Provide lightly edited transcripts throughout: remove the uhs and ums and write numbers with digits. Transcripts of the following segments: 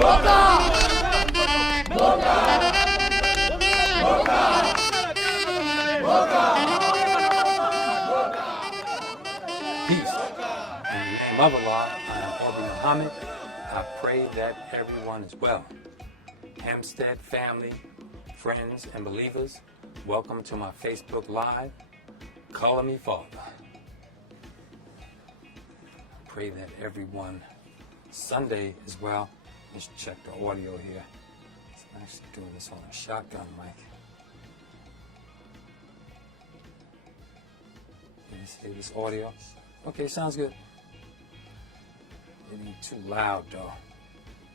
Peace. In the name of Allah, I am Aubrey Muhammad. I pray that everyone is well. Hempstead family, friends, and believers, welcome to my Facebook Live. Call me Father. Pray that everyone Sunday as well. Let's check the audio here. I'm actually doing this on a shotgun mic. Can you see this audio? Okay, sounds good. It ain't too loud though.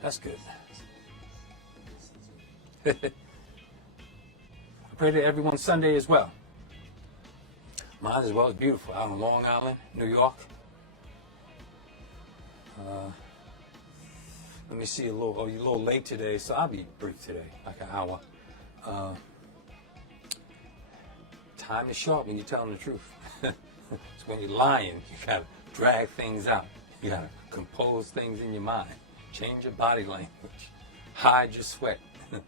That's good. I pray that everyone Sunday as well. Mine as well is beautiful out on Long Island, New York. Let me see you're a little late today, so I'll be brief today, like an hour. Time is short when you're telling the truth. It's when you're lying, you gotta drag things out. You gotta compose things in your mind. Change your body language. Hide your sweat. And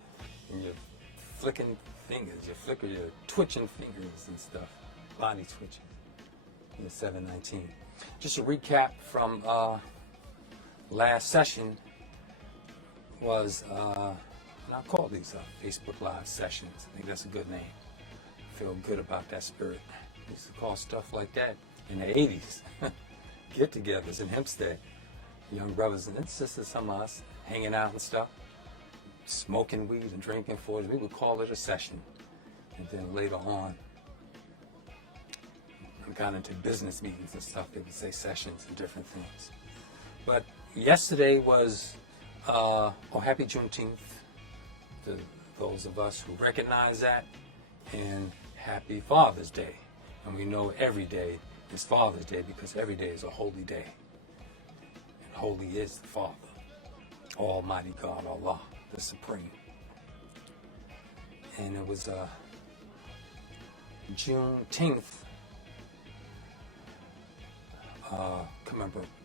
your flicking fingers, your twitching fingers and stuff. Body twitching. In the 719. Just a recap from last session was, and I call these Facebook Live sessions. I think that's a good name. I feel good about that spirit. I used to call stuff like that in the 80s. Get-togethers in Hempstead. Young brothers and sisters, some of us, hanging out and stuff. Smoking weed and drinking for it. We would call it a session. And then later on, we got into business meetings and stuff. They would say sessions and different things. But yesterday was, happy Juneteenth to those of us who recognize that, and happy Father's Day. And we know every day is Father's Day because every day is a holy day. And holy is the Father, Almighty God, Allah, the Supreme. And it was Juneteenth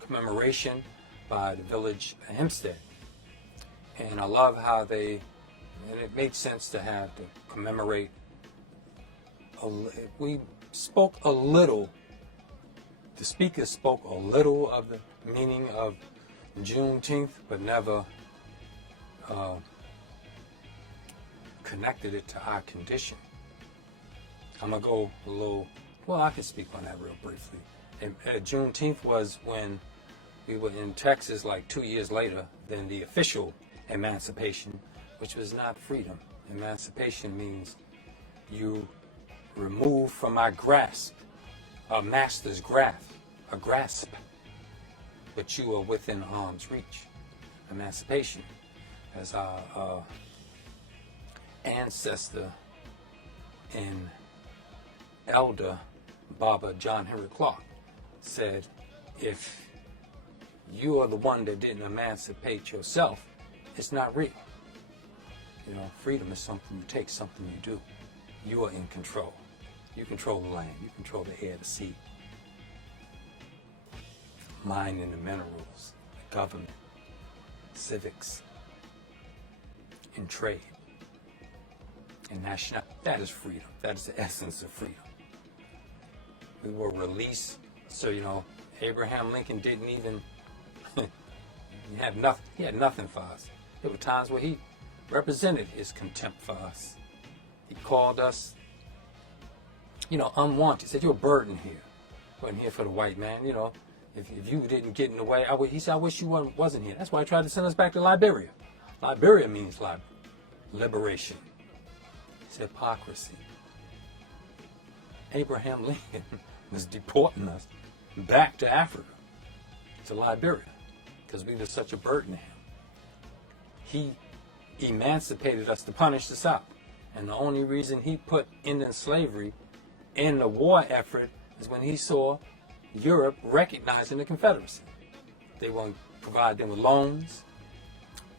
commemoration by the village of Hempstead. And I love how and it made sense to have to commemorate. We spoke a little, the speaker spoke a little of the meaning of Juneteenth, but never connected it to our condition. I'm going to go a little, I can speak on that real briefly. And, Juneteenth was when we were in Texas like 2 years later than the official emancipation, which was not freedom. Emancipation means you remove from our grasp, our master's grasp, but you are within arm's reach. Emancipation, as our ancestor and elder Baba John Henry Clark said, if you are the one that didn't emancipate yourself, it's not real. You know, freedom is something you take, something you do. You are in control. You control the land. You control the air, the sea, mining the minerals, the government, civics, and trade, and national. That is freedom. That is the essence of freedom. We were released. So, you know, Abraham Lincoln didn't even, he had nothing for us. There were times where he represented his contempt for us. He called us, you know, unwanted. He said, you're a burden here. Wasn't here for the white man. You know, if you didn't get in the way, he said, I wish you wasn't here. That's why he tried to send us back to Liberia. Liberia means liberation. It's hypocrisy. Abraham Lincoln was deporting us back to Africa, to Liberia, because we were such a burden to him. He emancipated us to punish the South. And the only reason he put Indian slavery in the war effort is when he saw Europe recognizing the Confederacy. They want to provide them with loans,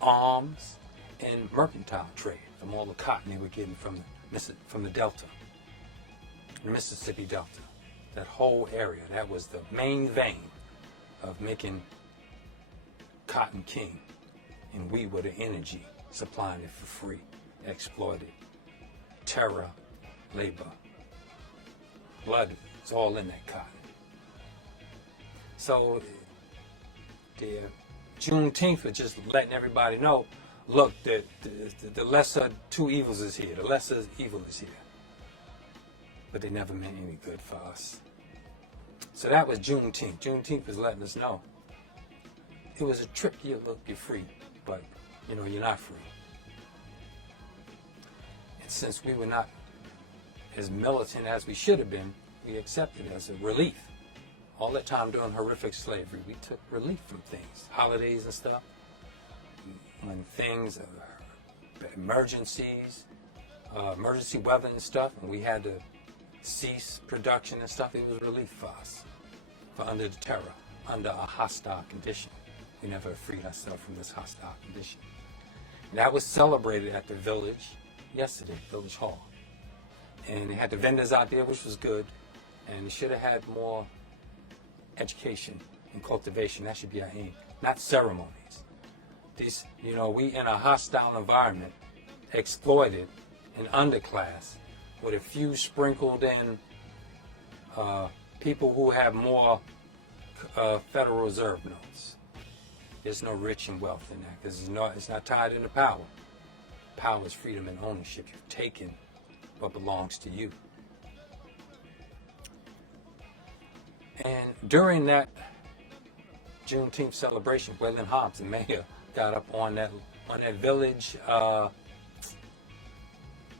arms, and mercantile trade from all the cotton they were getting from the Delta, the Mississippi Delta. That whole area, that was the main vein of making cotton king and we were the energy supplying it for free, exploited. Terror, labor, blood, it's all in that cotton. So the Juneteenth was just letting everybody know, look, the lesser two evils is here. The lesser evil is here. But they never meant any good for us. So that was Juneteenth. Juneteenth was letting us know. It was a trick. Look, you're free, but you're not free. And since we were not as militant as we should have been, we accepted it as a relief. All that time during horrific slavery, we took relief from things, holidays and stuff. When things, emergencies, emergency weather and stuff, and we had to cease production and stuff, it was relief for us, for under the terror, under a hostile condition. We never freed ourselves from this hostile condition. And that was celebrated at the village yesterday, Village Hall. And they had the vendors out there, which was good, and they should have had more education and cultivation. That should be our aim, not ceremonies. These, we in a hostile environment, exploited an underclass with a few sprinkled in people who have more Federal Reserve notes. There's no rich and wealth in that because it's not tied into power. Power is freedom and ownership. You've taken what belongs to you. And during that Juneteenth celebration, Waylon Hobbs, the mayor, got up on that village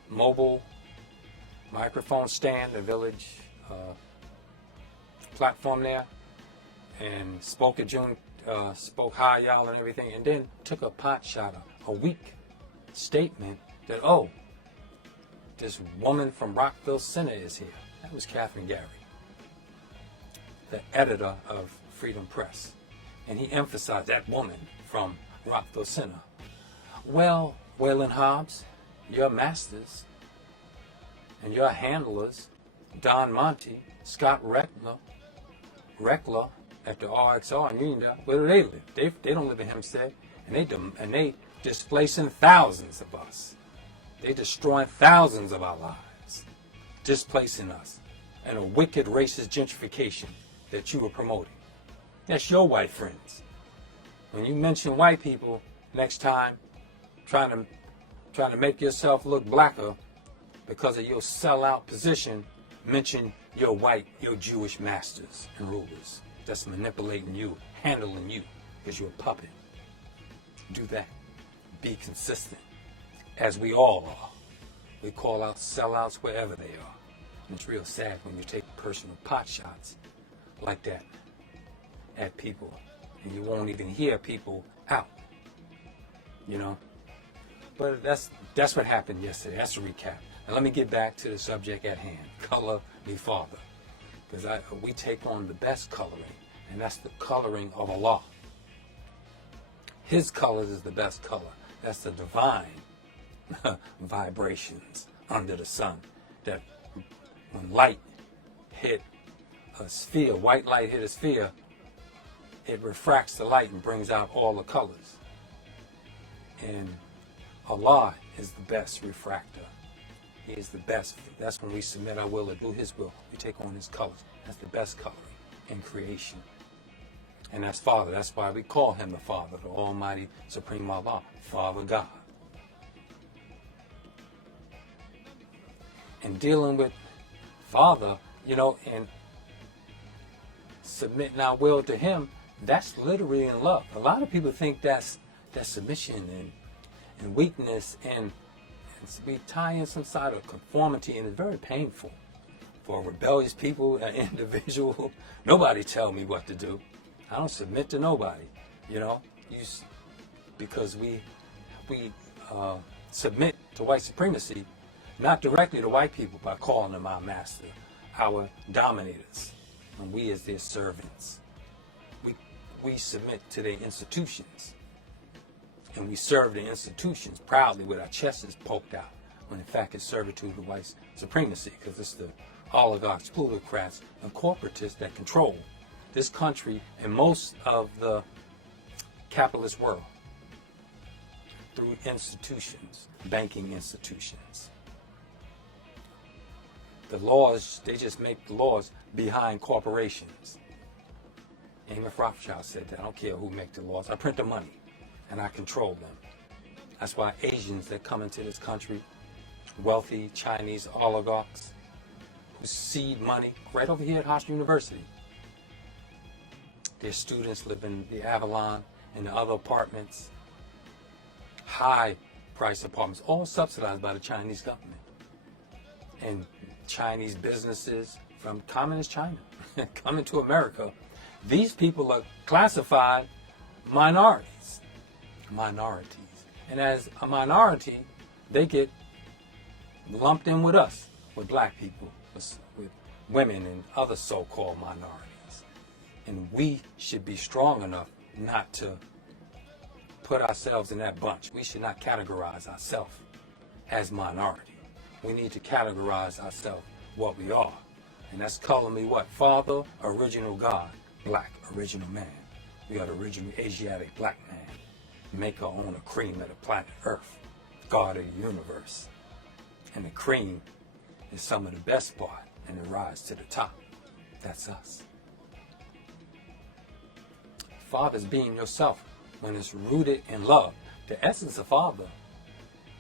mobile microphone stand, the village platform there, and spoke spoke hi y'all and everything, and then took a pot shot, a weak statement that, this woman from Rockville Center is here. That was Catherine Gary, the editor of Freedom Press. And he emphasized that woman from Rockville Center. Well, Waylon Hobbs, your masters and your handlers, Don Monty, Scott Reckler at the RXR in Uniondale, where do they live? They don't live in Hempstead, and they displacing thousands of us. They destroying thousands of our lives, displacing us, and a wicked racist gentrification that you were promoting. That's your white friends. When you mention white people next time, trying to make yourself look blacker because of your sellout position, mention your Jewish masters and rulers that's manipulating you, handling you because you're a puppet. Do that. Be consistent, as we all are. We call out sellouts wherever they are. And it's real sad when you take personal pot shots like that at people, and you won't even hear people out. But that's what happened yesterday. That's a recap. Now let me get back to the subject at hand. Color me father. Because we take on the best coloring, and that's the coloring of Allah. His colors is the best color. That's the divine vibrations under the sun. That when light hit a sphere, white light hit a sphere, it refracts the light and brings out all the colors. And Allah is the best refractor. He is the best. That's when we submit our will to do His will. We take on His colors. That's the best coloring in creation. And that's Father. That's why we call Him the Father, the Almighty Supreme Allah, Father God. And dealing with Father, and submitting our will to Him, that's literally in love. A lot of people think that's submission and weakness, and we tie in some side of conformity, and it's very painful for rebellious people, an individual. Nobody tell me what to do. I don't submit to nobody, because we submit to white supremacy, not directly to white people by calling them our master, our dominators, and we as their servants. We submit to their institutions, and we serve the institutions proudly with our chests poked out, when in fact it's servitude to white supremacy, because it's the oligarchs, plutocrats, and corporatists that control this country and most of the capitalist world. through institutions, banking institutions. The laws, they just make the laws behind corporations. Amos Rothschild said that. I don't care who make the laws. I print the money and I control them. That's why Asians that come into this country, wealthy Chinese oligarchs who seed money right over here at Hofstra University. Their students live in the Avalon and the other apartments, high price apartments, all subsidized by the Chinese government. And Chinese businesses from communist China coming to America. These people are classified minorities. And as a minority, they get lumped in with us, with black people, with women and other so-called minorities. And we should be strong enough not to put ourselves in that bunch. We should not categorize ourselves as minority. We need to categorize ourselves what we are. And that's calling me what? Father, original God, black, original man. We are the original Asiatic black man. Maker, owner, cream of the planet Earth. God of the universe. And the cream is some of the best part, and it rises to the top. That's us. Father's being yourself when it's rooted in love. The essence of Father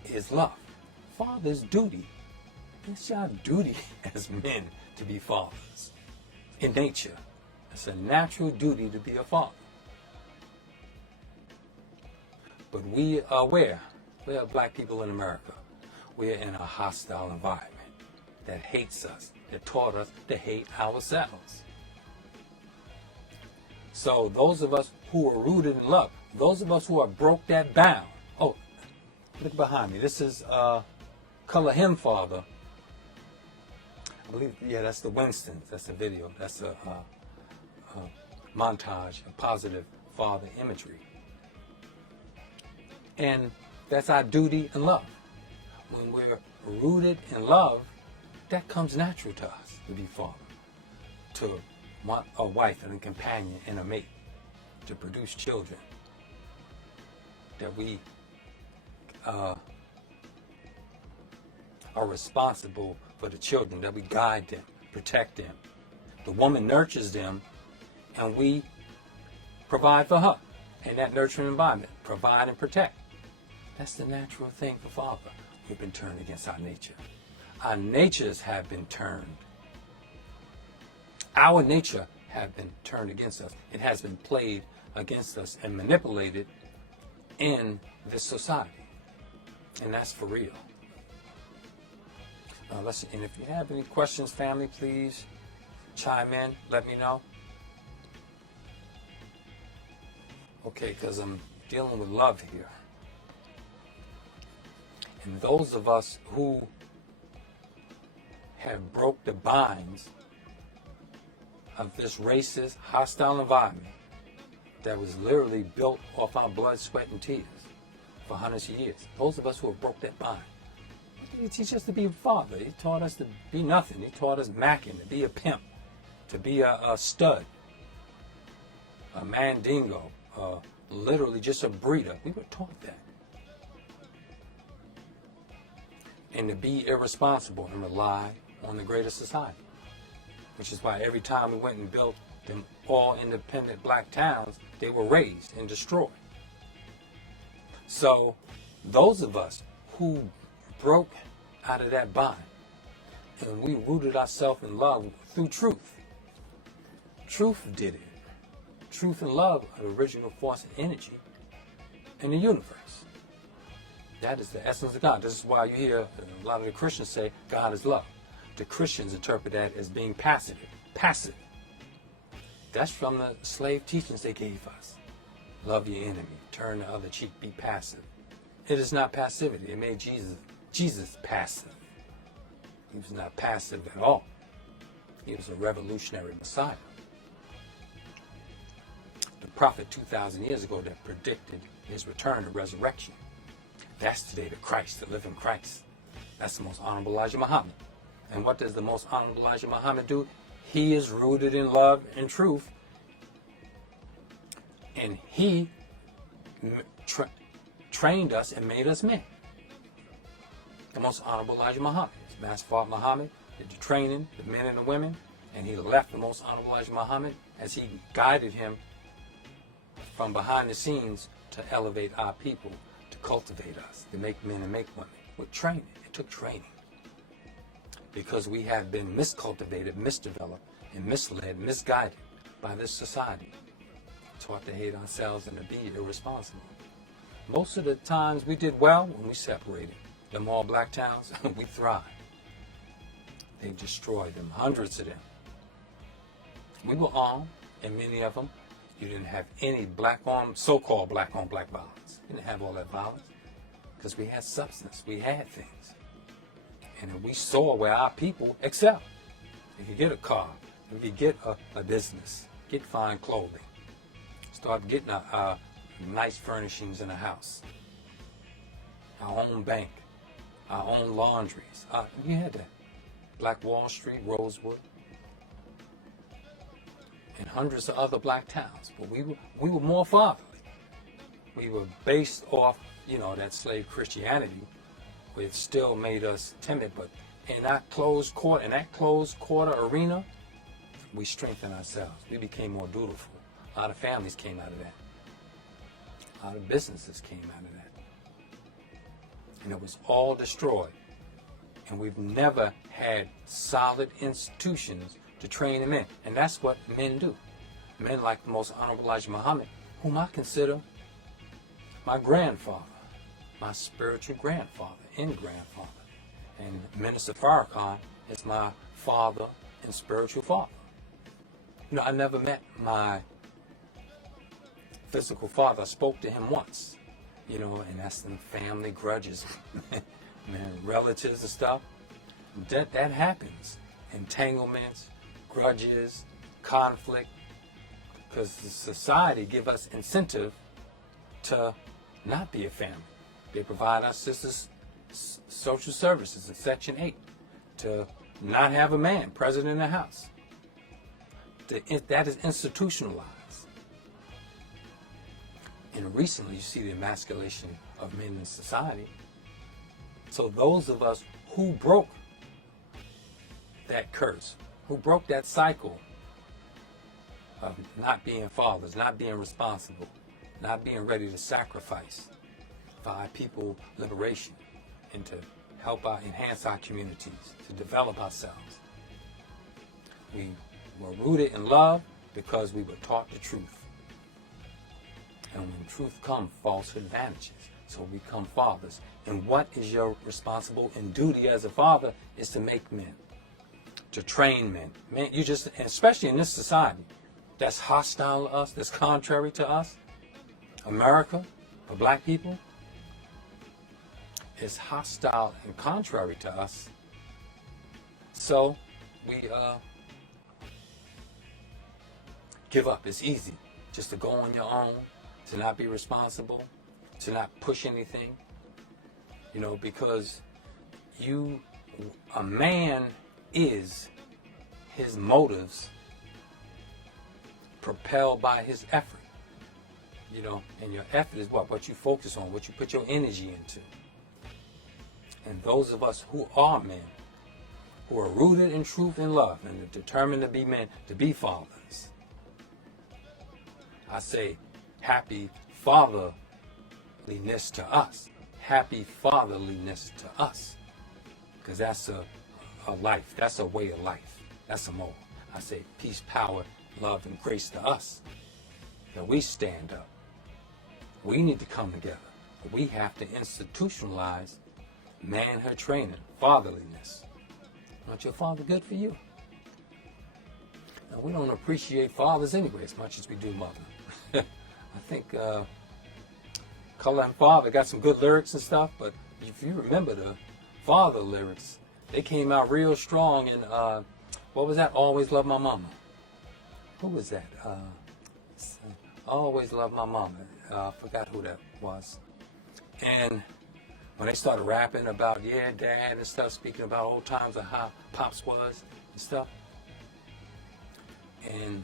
is love. Father's duty. It's our duty as men to be fathers. In nature, it's a natural duty to be a father. But we are where? We are black people in America. We are in a hostile environment that hates us, that taught us to hate ourselves. So those of us who are rooted in love, those of us who are broke that bound. Oh, look behind me. This is Color Him Father. I believe, yeah, that's the Winstons. That's the video. That's a montage of positive father imagery. And that's our duty and love. When we're rooted in love, that comes natural to us to be father, to want a wife and a companion and a mate, to produce children, that we are responsible for the children, that we guide them, protect them. The woman nurtures them, and we provide for her in that nurturing environment, provide and protect. That's the natural thing for father. We've been turned against our nature. Our natures have been turned. Our nature have been turned against us. It has been played against us and manipulated in this society. And that's for real. Listen, and if you have any questions, family, please chime in. Let me know. Okay, because I'm dealing with love here. And those of us who have broke the binds of this racist, hostile environment that was literally built off our blood, sweat, and tears for hundreds of years. Those of us who have broke that bind. He teach us to be a father. He taught us to be nothing. He taught us macking, to be a pimp, to be a stud, a mandingo, literally just a breeder. We were taught that. And to be irresponsible and rely on the greater society. Which is why every time we went and built them all independent black towns, they were razed and destroyed. So those of us who broke out of that bind and we rooted ourselves in love through truth. Truth did it. Truth and love are the original force and energy in the universe. That is the essence of God. This is why you hear a lot of the Christians say God is love. The Christians interpret that as being passive. Passive. That's from the slave teachings they gave us. Love your enemy. Turn the other cheek. Be passive. It is not passivity. It made Jesus passive. He was not passive at all. He was a revolutionary Messiah. The prophet 2,000 years ago that predicted his return to resurrection. That's today the Christ, the living Christ. That's the most honorable Elijah Muhammad. And what does the most honorable Elijah Muhammad do? He is rooted in love and truth. And he trained us and made us men. The most honorable Elijah Muhammad. His master father Muhammad did the training, the men and the women, and he left the most honorable Elijah Muhammad as he guided him from behind the scenes to elevate our people, to cultivate us, to make men and make women. With training. It took training. Because we have been miscultivated, misdeveloped, and misled, misguided by this society. Taught to hate ourselves and to be irresponsible. Most of the times we did well when we separated. Them all black towns, we thrived. They destroyed them, hundreds of them. We were armed, and many of them, you didn't have any so-called black on black violence. You didn't have all that violence because we had substance, we had things. And we saw where our people excel. If you get a car, if you get a business, get fine clothing, start getting nice furnishings in a house, our own bank, our own laundries. We had that. Black Wall Street, Rosewood, and hundreds of other black towns. But we were more fatherly. We were based off, that slave Christianity, which still made us timid. But in that closed quarter arena, we strengthened ourselves. We became more dutiful. A lot of families came out of that. A lot of businesses came out of that. And it was all destroyed. And we've never had solid institutions to train them in. And that's what men do. Men like the most honorable Elijah Muhammad, whom I consider my grandfather, my spiritual grandfather and grandfather. And Minister Farrakhan is my father and spiritual father. I never met my physical father. I spoke to him once, and that's the family grudges, man, relatives and stuff. That happens. Entanglements, grudges, conflict, because the society give us incentive to not be a family. They provide our sisters social services in Section 8 to not have a man present in the house. That is institutionalized. And recently you see the emasculation of men in society. So those of us who broke that curse, who broke that cycle of not being fathers, not being responsible, not being ready to sacrifice for our people's liberation and to help enhance our communities, to develop ourselves. We were rooted in love because we were taught the truth. And when truth comes, falsehood vanishes. So we become fathers. And what is your responsible and duty as a father is to make men, to train men. Man, especially in this society that's hostile to us, that's contrary to us, America, for black people, is hostile and contrary to us. So we give up. It's easy just to go on your own, to not be responsible, to not push anything, because a man is his motives propelled by his effort, and your effort is what you focus on, what you put your energy into. And those of us who are men, who are rooted in truth and love and are determined to be men, to be fathers, I say happy fatherliness to us. Happy fatherliness to us. Because that's a life. That's a way of life. That's a moral. I say peace, power, love, and grace to us. That we stand up. We need to come together. We have to institutionalize manhood training, fatherliness. Aren't your father good for you? Now, we don't appreciate fathers anyway as much as we do mother. I think Color and Father got some good lyrics and stuff, but if you remember the Father lyrics, they came out real strong in, what was that? Always Love My Mama. Who was that? Always Love My Mama. I forgot who that was. And when they started rapping about, Dad and stuff, speaking about old times of how Pops was and stuff. And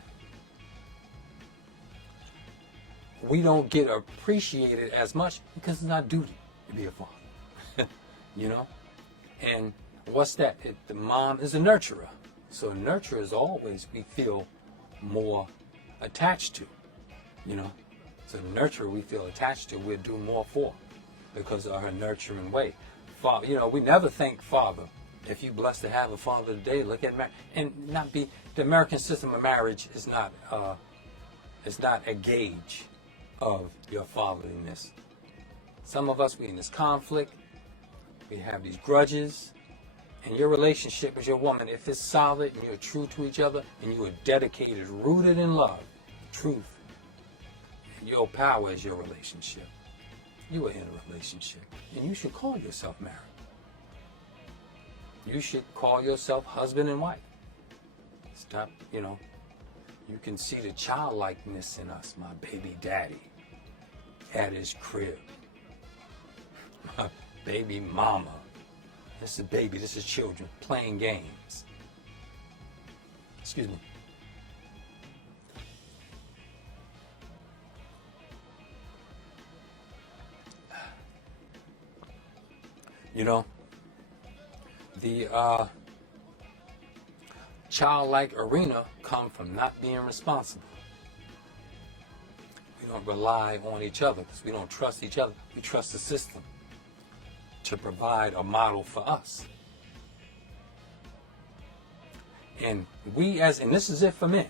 we don't get appreciated as much because it's our duty to be a father. You know? And what's that? The mom is a nurturer. So a nurturer is always, we feel more attached to. You know? So the nurturer we feel attached to, we'll do more for because of her nurturing way. Father, you know, we never thank father. If you're blessed to have a father today, look at marriage. And not be, the American system of marriage is not a gauge of your fatherliness. Some of us, we in this conflict, we have these grudges, and your relationship with your woman, if it's solid and you're true to each other, and you are dedicated, rooted in love, truth, your power is your relationship. You are in a relationship, and you should call yourself married. You should call yourself husband and wife. Stop, you know, you can see the childlikeness in us, my baby daddy at his crib. My baby mama. This is baby, this is children playing games. Excuse me. You know, the childlike arena come from not being responsible. We don't rely on each other because we don't trust each other. We trust the system to provide a model for us. And we as, and this is it for men,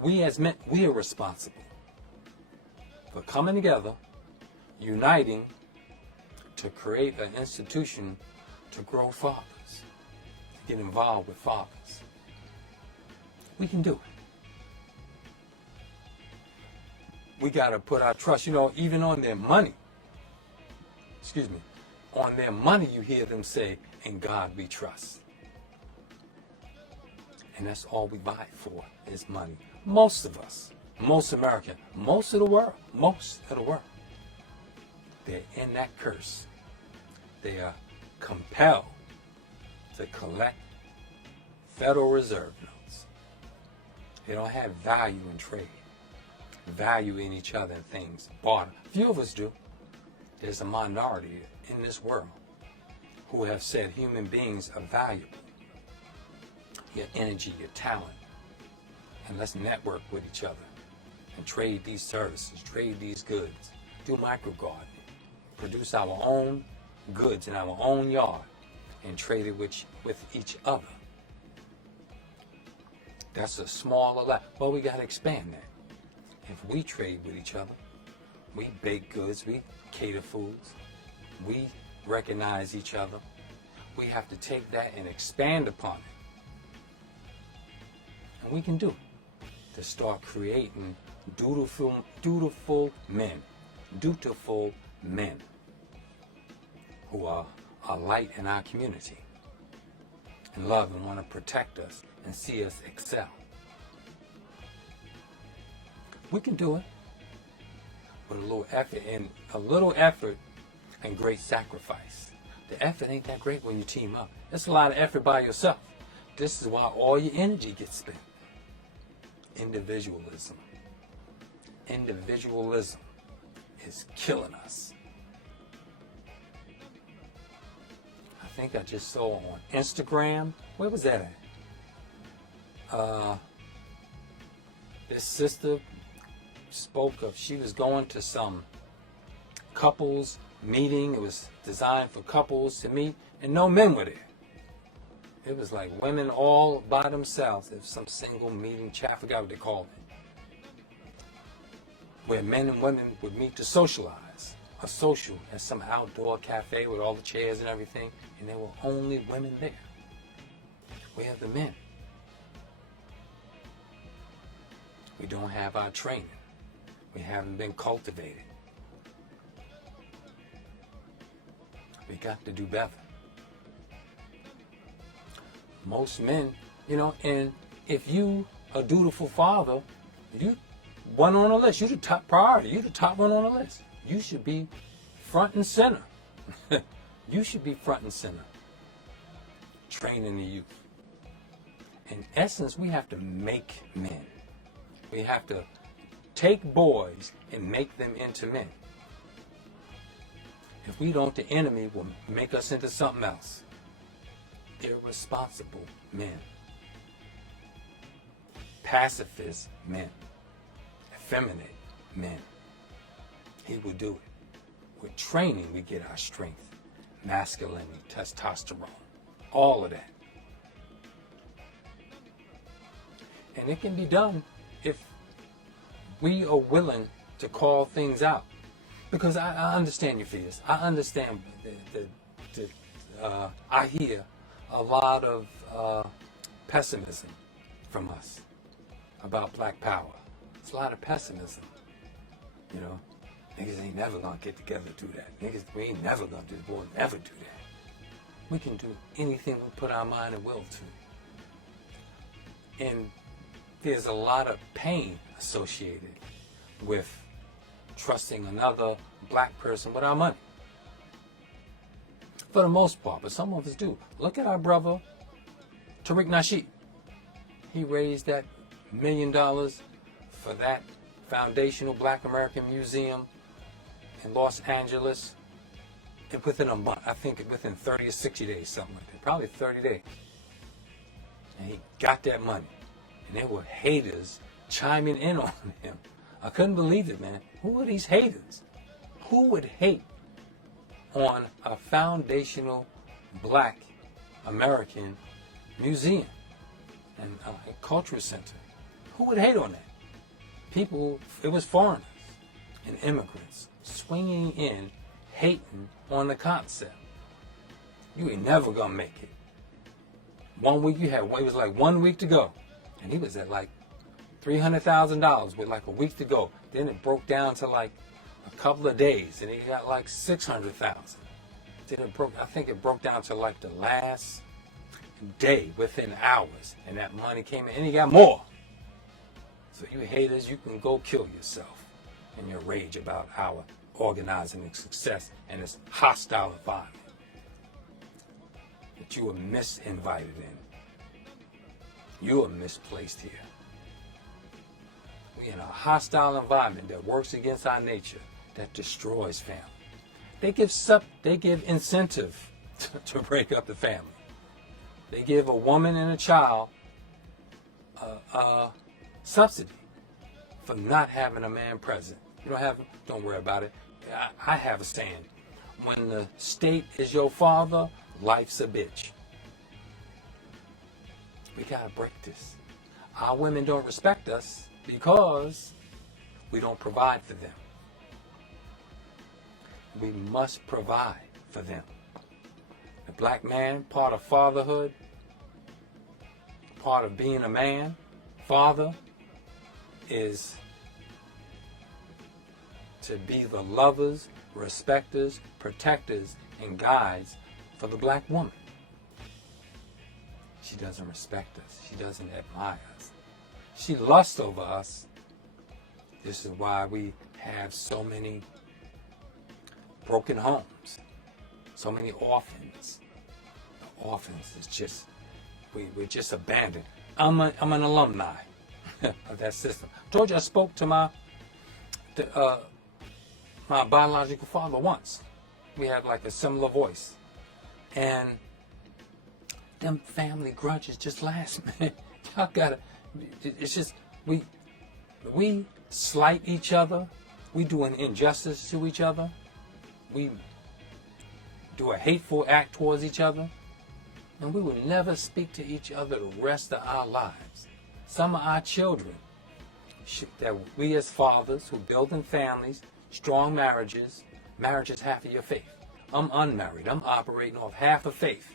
we as men, we are responsible for coming together, uniting to create an institution to grow fathers, to get involved with fathers. We can do it. We got to put our trust, you know, even on their money. Excuse me. On their money, you hear them say, "In God we trust." And that's all we buy for is money. Most of us, most American, most of the world, they're in that curse. They are compelled to collect Federal Reserve notes. They don't have value in trade, value in each other and things. Barter. Few of us do. There's a minority in this world who have said human beings are valuable. Your energy, your talent, and let's network with each other and trade these services, trade these goods, do micro gardening, produce our own goods in our own yard and trade it with each other. That's a smaller level. Well, we got to expand that. If we trade with each other, we bake goods, we cater foods, we recognize each other, we have to take that and expand upon it. And we can do it to start creating dutiful men who are a light in our community and love and want to protect us and see us excel. We can do it with a little effort and great sacrifice. The effort ain't that great when you team up. It's a lot of effort by yourself. This is why all your energy gets spent. Individualism. Individualism is killing us. I think I just saw on Instagram. Where was that at? This sister spoke of, she was going to some couples meeting. It was designed for couples to meet, and no men were there. It was like women all by themselves. It was some single meeting chat, I forgot what they called it, where men and women would meet to socialize. A social at some outdoor cafe with all the chairs and everything, and there were only women there. Where are the men? We don't have our training. We haven't been cultivated. We got to do better. Most men, you know, and if you a dutiful father, you one on the list. You're the top priority. You're the top one on the list. You should be front and center. You should be front and center. Training the youth. In essence, we have to make men. We have to take boys and make them into men. If we don't, the enemy will make us into something else. Irresponsible men. Pacifist men. Effeminate men. He will do it. With training, we get our strength. Masculinity, testosterone, all of that. And it can be done if we are willing to call things out. Because I understand your fears. I understand I hear a lot of pessimism from us about black power. It's a lot of pessimism. You know, niggas ain't never gonna get together to do that. Niggas, we ain't never gonna do it. We'll never do that. We can do anything we put our mind and will to. And there's a lot of pain associated with trusting another black person with our money. For the most part, but some of us do. Look at our brother, Tariq Nasheed. He raised that $1 million for that foundational Black American Museum in Los Angeles. And within a month, I think within 30 or 60 days, something like that, probably 30 days. And he got that money. And there were haters chiming in on him. I couldn't believe it, man. Who are these haters? Who would hate on a foundational Black American museum and a cultural center? Who would hate on that? People, it was foreigners and immigrants swinging in, hating on the concept. You ain't never gonna make it. 1 week it was like 1 week to go. And he was at like $300,000 with like a week to go. Then it broke down to like a couple of days, and he got like 600,000. Then I think it broke down to like the last day within hours, and that money came in, and he got more. So you haters, you can go kill yourself in your rage about our organizing and success and this hostile environment that you were misinvited in. You are misplaced here. We're in a hostile environment that works against our nature, that destroys family. They give incentive to break up the family. They give a woman and a child a subsidy for not having a man present. You don't worry about it. I have a saying: when the state is your father, life's a bitch. We gotta break this. Our women don't respect us because we don't provide for them. We must provide for them. The black man, part of fatherhood, part of being a man, father, is to be the lovers, respecters, protectors, and guides for the black woman. She doesn't respect us. She doesn't admire us. She lusts over us. This is why we have so many broken homes, so many orphans. The orphans is just, we're just abandoned. I'm an alumni of that system. I told you I spoke to my biological father once. We had like a similar voice. And them family grudges just last, man. Y'all gotta, it's just, we slight each other. We do an injustice to each other. We do a hateful act towards each other. And we will never speak to each other the rest of our lives. Some of our children, that we as fathers who building families, strong marriages, marriage is half of your faith. I'm unmarried. I'm operating off half of faith.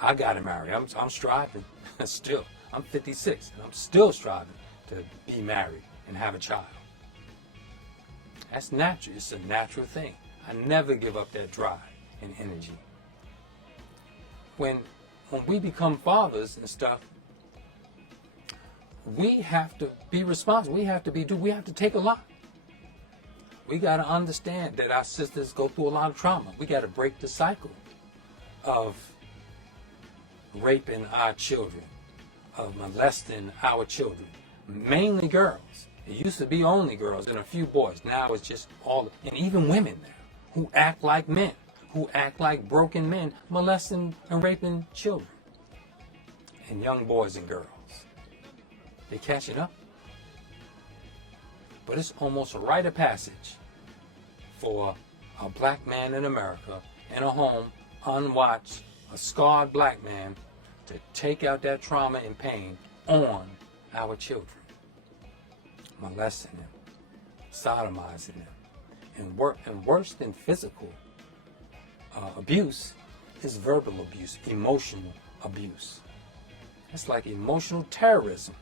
I gotta marry. I'm striving still. I'm 56 and I'm still striving to be married and have a child. That's natural. It's a natural thing. I never give up that drive and energy. When we become fathers and stuff, we have to be responsible. We have to take a lot. We got to understand that our sisters go through a lot of trauma. We got to break the cycle of raping our children, of molesting our children, mainly girls. It used to be only girls and a few boys. Now it's just all, and even women now, who act like men, who act like broken men, molesting and raping children. And young boys and girls. They're catching up. But it's almost a rite of passage for a black man in America, in a home, unwatched, a scarred black man, to take out that trauma and pain on our children. Molesting them, sodomizing them. And worse than physical abuse is verbal abuse, emotional abuse. It's like emotional terrorism.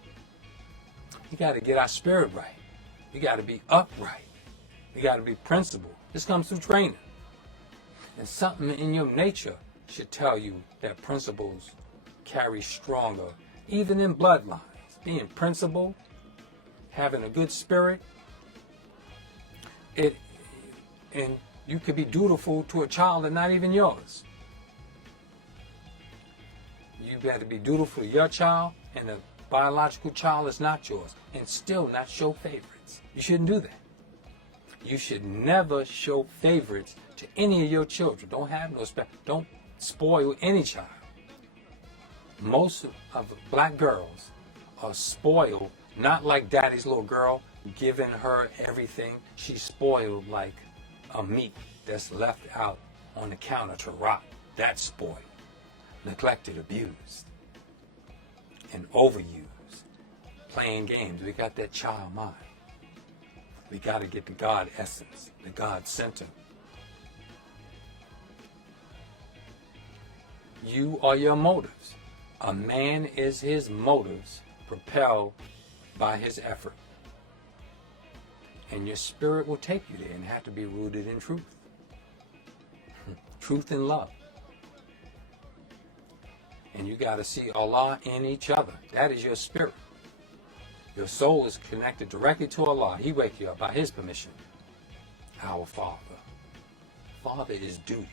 You got to get our spirit right. You got to be upright. You got to be principled. This comes through training. And something in your nature should tell you that principles carry stronger, even in bloodlines. Being principled, having a good spirit, and you could be dutiful to a child that's not even yours. You got to be dutiful to your child, and the biological child is not yours, and still not show favorites. You shouldn't do that. You should never show favorites to any of your children. Don't have no don't spoil any child. Most of the black girls are spoiled, not like daddy's little girl, giving her everything. She's spoiled like a meat that's left out on the counter to rot. That's spoiled, neglected, abused, and overused. Playing games. We got that child mind. We got to get the God essence, the God center. You are your motives. A man is his motives propelled by his effort. And your spirit will take you there and have to be rooted in truth. Truth and love. And you got to see Allah in each other. That is your spirit. Your soul is connected directly to Allah. He wakes you up by His permission. Our Father. Father is duty.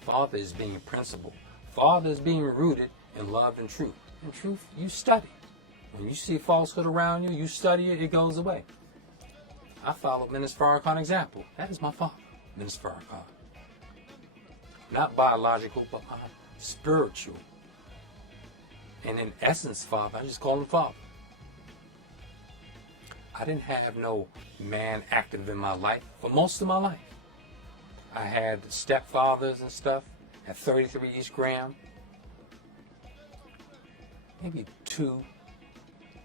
Father is being principled. Father is being rooted in love and truth. And truth, you study. When you see falsehood around you, you study it, it goes away. I followed Minister Farrakhan's example. That is my father, Minister Farrakhan. Not biological, but my spiritual. And in essence, Father, I just call him Father. I didn't have no man active in my life for most of my life. I had stepfathers and stuff at 33 East Graham. Maybe two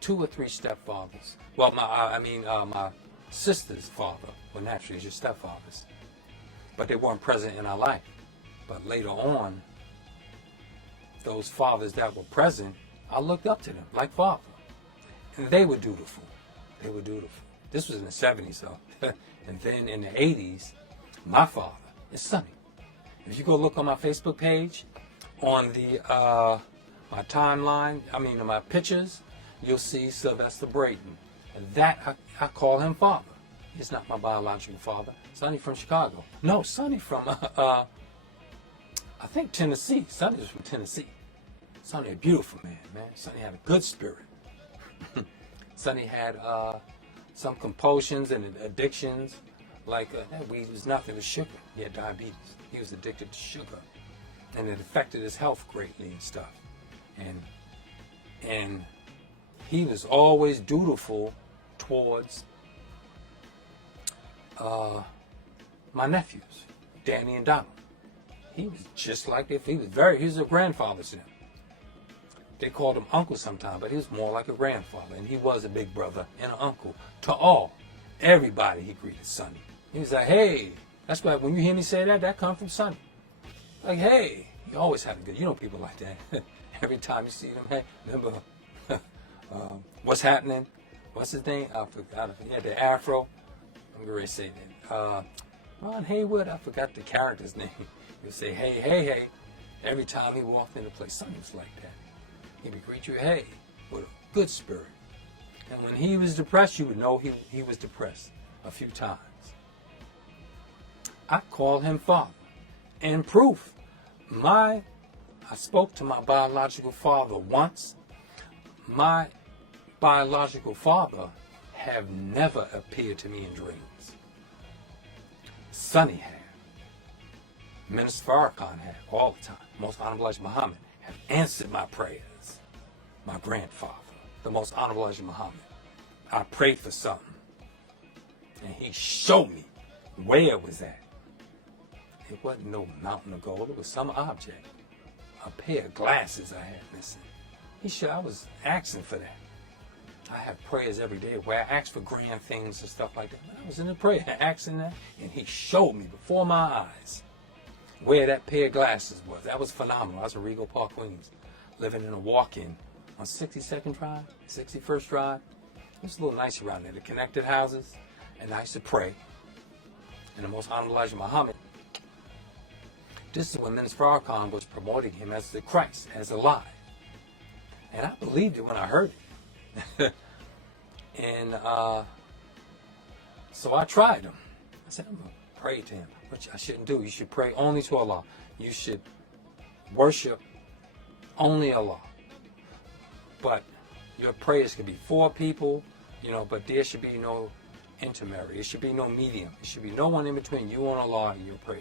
or three stepfathers. Well, my sister's father were naturally just stepfathers. But they weren't present in our life. But later on, those fathers that were present, I looked up to them like father. And they were dutiful. They were dutiful. This was in the 70s, though. And then in the 80s, my father is Sonny. If you go look on my Facebook page, on the my timeline, my pictures, you'll see Sylvester Brayton. And that, I call him father. He's not my biological father. Sonny from Chicago. No, Sonny from, I think Tennessee. Sonny was from Tennessee. Sonny, a beautiful man. Sonny had a good spirit. Sonny had some compulsions and addictions, like weed was nothing, it was sugar. He had diabetes. He was addicted to sugar, and it affected his health greatly and stuff. And he was always dutiful towards my nephews, Danny and Donald. He was just like he was a grandfather to them. They called him uncle sometimes, but he was more like a grandfather. And he was a big brother and an uncle to all. Everybody he greeted Sonny. He was like, hey. That's why when you hear me say that, that comes from Sonny. Like, hey. He always had a good, people like that. Every time you see them, hey, remember, what's happening? What's his name? I forgot. He had the afro. I'm going to say that. Ron Haywood, I forgot the character's name. He would say, hey, hey, hey. Every time he walked into place, Sonny was like that. He would greet you, hey, with a good spirit. And when he was depressed, you would know he was depressed a few times. I call him father. And proof, I spoke to my biological father once. My biological father have never appeared to me in dreams. Sonny had. Minister Farrakhan had all the time. Most Honorable Elijah Muhammad have answered my prayers. My grandfather, the Most Honorable Elijah Muhammad. I prayed for something, and he showed me where it was at. It wasn't no mountain of gold. It was some object. A pair of glasses I had missing. I was asking for that. I have prayers every day where I ask for grand things and stuff like that. I was in the prayer asking that, and he showed me before my eyes where that pair of glasses was. That was phenomenal. I was in Regal Park, Queens, living in a walk-in on 62nd Drive, 61st Drive. It was a little nice around there. The connected houses, and I used to pray. And the Most Honorable Elijah Muhammad, this is when Minister Farrakhan was promoting him as the Christ, as alive. And I believed it when I heard it. And so I tried him. I said, I'm going to pray to him, which I shouldn't do. You should pray only to Allah. You should worship only Allah. But your prayers could be for people, but there should be no intermediary. There should be no medium. There should be no one in between you and Allah in your prayer.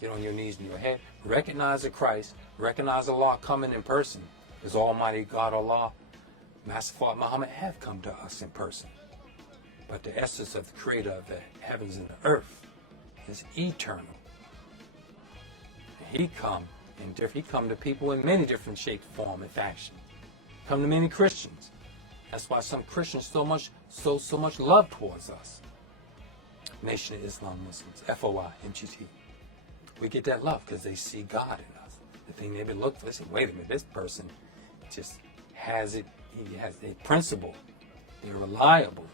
Get on your knees in your head. Recognize the Christ. Recognize Allah coming in person. Because Almighty God, Allah, Master Father Muhammad have come to us in person. But the essence of the Creator of the heavens and the earth is eternal. And He come to people in many different shapes, form, and fashion. Come to many Christians. That's why some Christians so much love towards us. Nation of Islam Muslims, FOI, MGT. We get that love because they see God in us. The thing they've been looking for, they say, wait a minute, this person just has it. He has a principle. They're reliable.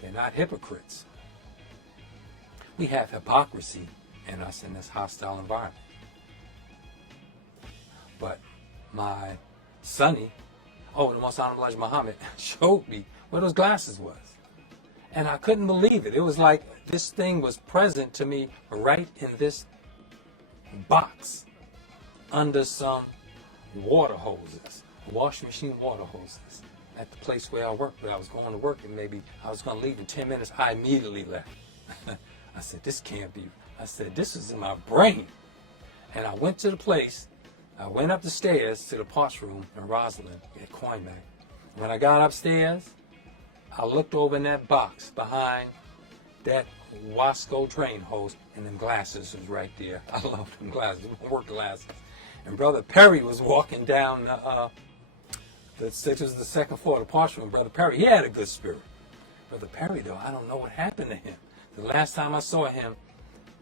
They're not hypocrites. We have hypocrisy in us in this hostile environment. But my Sonny, the Most Honorable Elijah Muhammad, showed me where those glasses was. And I couldn't believe it. It was like this thing was present to me right in this box under some water hoses, washing machine water hoses at the place where I worked. But I was going to work and maybe I was going to leave in 10 minutes. I immediately left. I said, this can't be. I said, this is in my brain. And I went to the place. I went up the stairs to the parts room in Roslyn at Coinmac. When I got upstairs, I looked over in that box behind that Wasco drain hose, and them glasses was right there. I love them glasses, work glasses. And Brother Perry was walking down the second floor of the parts room. Brother Perry, he had a good spirit. Brother Perry, though, I don't know what happened to him. The last time I saw him,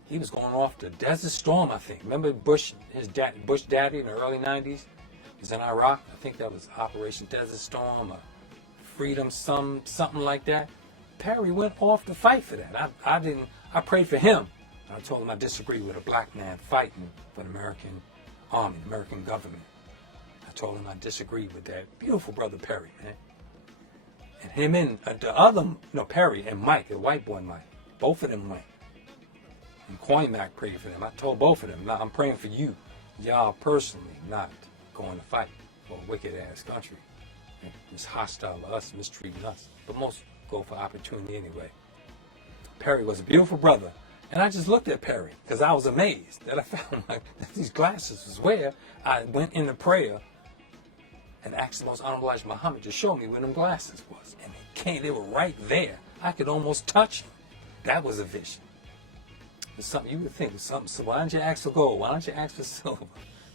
he was going off to Desert Storm, I think. Remember Bush Daddy in the early 90s? He was in Iraq. I think that was Operation Desert Storm or Freedom, something like that. Perry went off to fight for that. I prayed for him. I told him I disagree with a black man fighting for the American Army, the American government. I told him I disagreed with that. Beautiful Brother Perry, man. And him and Perry and Mike, the white boy Mike, both of them went. And Coinmac prayed for them. I told both of them, now I'm praying for you, y'all personally, not going to fight for a wicked-ass country. And it's hostile to us, mistreating us. But most go for opportunity anyway. Perry was a beautiful brother. And I just looked at Perry because I was amazed that I found these glasses was where I went into prayer and asked the Most Honorable Elijah Muhammad to show me where them glasses was. And they were right there. I could almost touch them. That was a vision. It's something you would think was something. So why don't you ask for gold? Why don't you ask for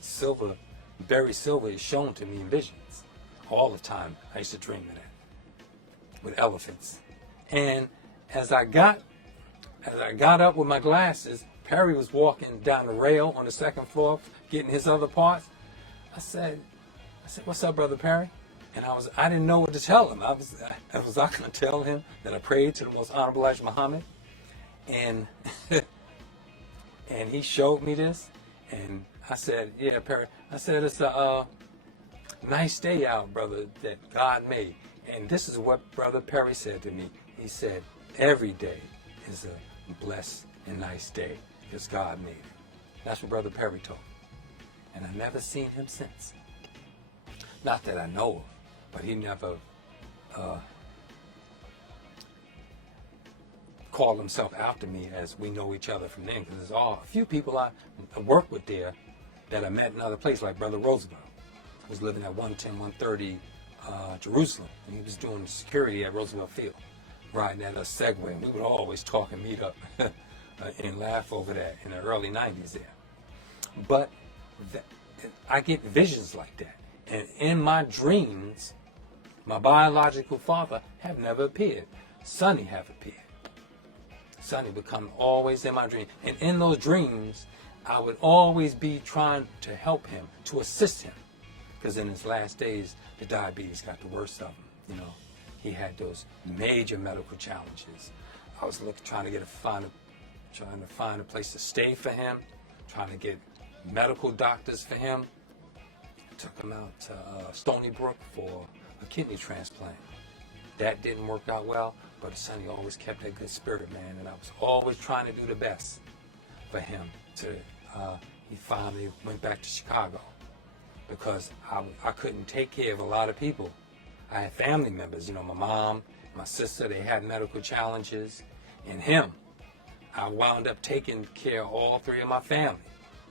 silver? Buried silver is shown to me in visions. All the time I used to dream of that. With elephants. And as I got up with my glasses, Perry was walking down the rail on the second floor, getting his other parts. I said, what's up, Brother Perry? And I didn't know what to tell him. I was not going to tell him that I prayed to the Most Honorable Elijah Muhammad. And and he showed me this. And I said, yeah, Perry. I said, it's a nice day out, brother, that God made. And this is what Brother Perry said to me. He said, every day is a blessed and nice day because God made it. That's what Brother Perry told me. And I've never seen him since. Not that I know of, but he never called himself after me, as we know each other from then, because there's a few people I work with there that I met in other places, like Brother Roosevelt, who was living at 110, 130 Jerusalem, and he was doing security at Roosevelt Field, riding at a Segway, and we would always talk and meet up and laugh over that in the early 90s there. But I get visions like that, and in my dreams, my biological father have never appeared. Sonny have appeared. Sonny would come always in my dream. And in those dreams, I would always be trying to help him, to assist him. Because in his last days, the diabetes got the worst of him. You know, he had those major medical challenges. I was trying to find a place to stay for him, trying to get medical doctors for him. Took him out to Stony Brook for a kidney transplant. That didn't work out well, but Sonny always kept that good spirit, man, and I was always trying to do the best for him. He finally went back to Chicago because I couldn't take care of a lot of people. I had family members, my mom, my sister, they had medical challenges, and him. I wound up taking care of all three of my family,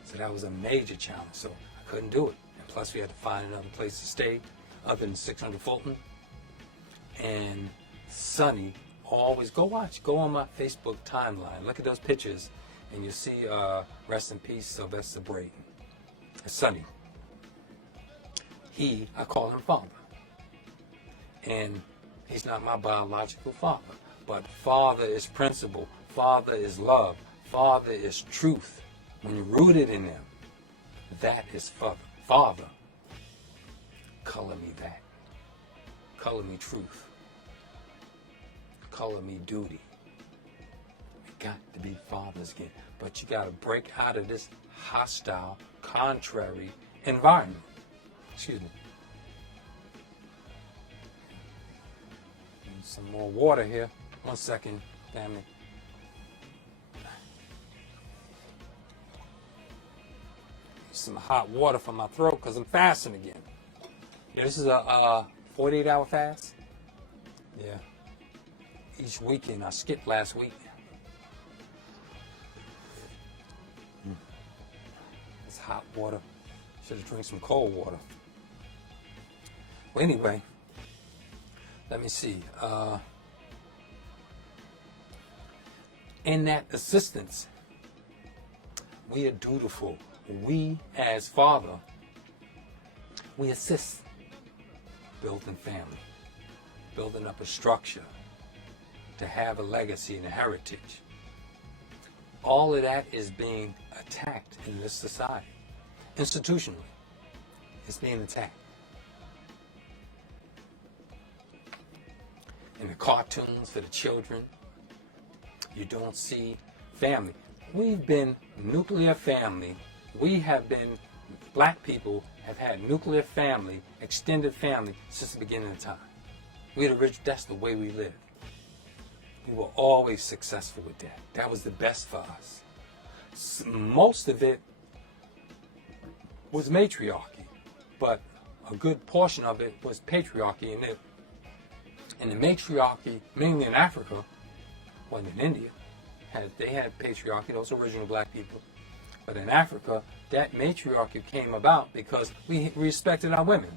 so that was a major challenge, so I couldn't do it. And plus we had to find another place to stay other than 600 Fulton. And Sonny always, go on my Facebook timeline, look at those pictures, and you'll see, rest in peace, Sylvester Brayton. Sonny. I call him father. And he's not my biological father, but father is principle, father is love, father is truth. When you're rooted in them, that is father. Father, color me that. Color me truth. Color me duty. We got to be fathers again. But you got to break out of this hostile, contrary environment. Excuse me. Need some more water here. 1 second, family. Some hot water for my throat because I'm fasting again. Yeah, this is a 48-hour fast. Yeah. Each weekend, I skipped last week. It's hot water. Should have drank some cold water. Well, anyway, let me see. In that assistance, we are dutiful. We, as father, we assist building family, building up a structure to have a legacy and a heritage. All of that is being attacked in this society. Institutionally, it's being attacked. In the cartoons for the children, you don't see family. We've been nuclear family. We have been, black people have had nuclear family, extended family, since the beginning of time. That's the way we live. We were always successful with that. That was the best for us. Most of it was matriarchy, but a good portion of it was patriarchy. And the matriarchy, mainly in Africa, wasn't in India. They had patriarchy, those original black people. But in Africa, that matriarchy came about because we respected our women.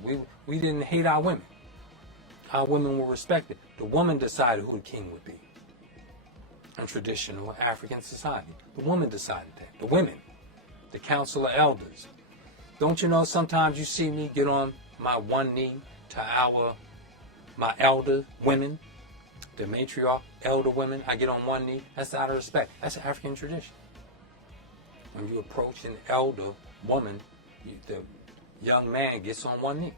We didn't hate our women. Our women were respected. The woman decided who the king would be. In traditional African society, the woman decided that. The women, the council of elders. Don't you know sometimes you see me get on my one knee to my elder women, the matriarch, elder women, I get on one knee. That's out of respect. That's an African tradition. When you approach an elder woman, the young man gets on one knee.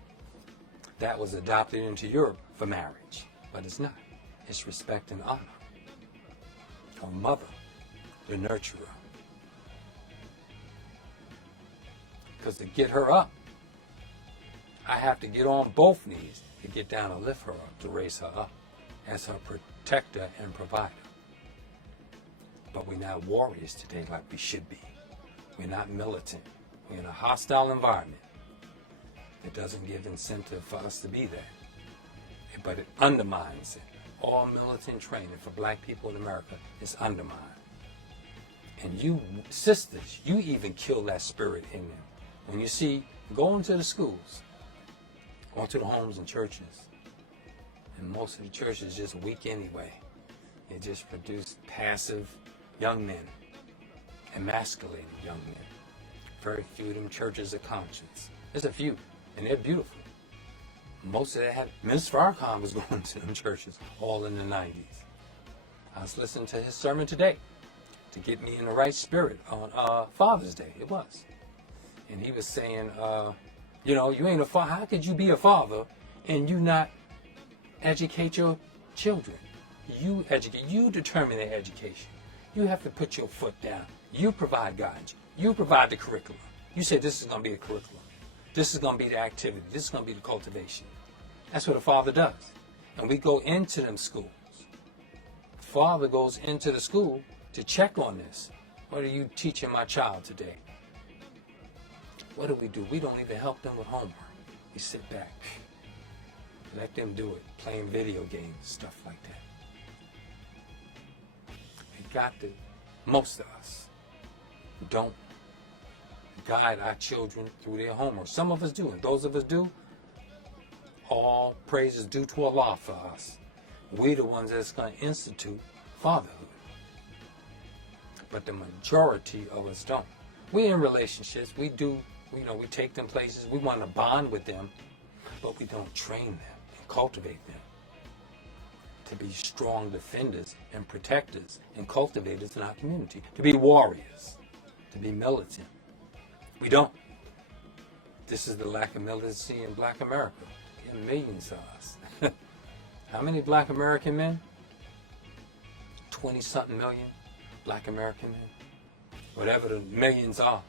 That was adopted into Europe for marriage, but it's not. It's respect and honor. Her mother, the nurturer. Because to get her up, I have to get on both knees to get down and lift her up, to raise her up as her protector and provider. But we're not warriors today like we should be. We're not militant. We're in a hostile environment. It doesn't give incentive for us to be that. But it undermines it. all militant training for black people in America is undermined. And you sisters, you even kill that spirit in them. When you see, go into the schools, go into the homes and churches, and most of the churches just weak anyway. They just produce passive young men, emasculating young men. Very few of them churches of conscience. There's a few, and they're beautiful. Most of that had, Minister Farrakhan was going to them churches all in the 90s. I was listening to his sermon today to get me in the right spirit on Father's Day. It was. And he was saying, you know, you ain't a father. How could you be a father and you not educate your children? You educate, you determine their education. You have to put your foot down. You provide guidance. You provide the curriculum. You say this is going to be the curriculum. This is going to be the activity. This is going to be the cultivation. That's what a father does. And we go into them schools. Father goes into the school to check on this. What are you teaching my child today? What do? We don't even help them with homework. We sit back. Let them do it. Playing video games, stuff like that. We got to, most of us, don't guide our children through their homework. Some of us do, and those of us do, all praise is due to Allah for us. We're the ones that's going to institute fatherhood. But the majority of us don't. We're in relationships. We do, you know, we take them places. We want to bond with them, but we don't train them and cultivate them to be strong defenders and protectors and cultivators in our community, to be warriors, to be militant. We don't. This is the lack of militancy in black America. There are millions of us. How many black American men? 20-something million black American men. Whatever the millions are.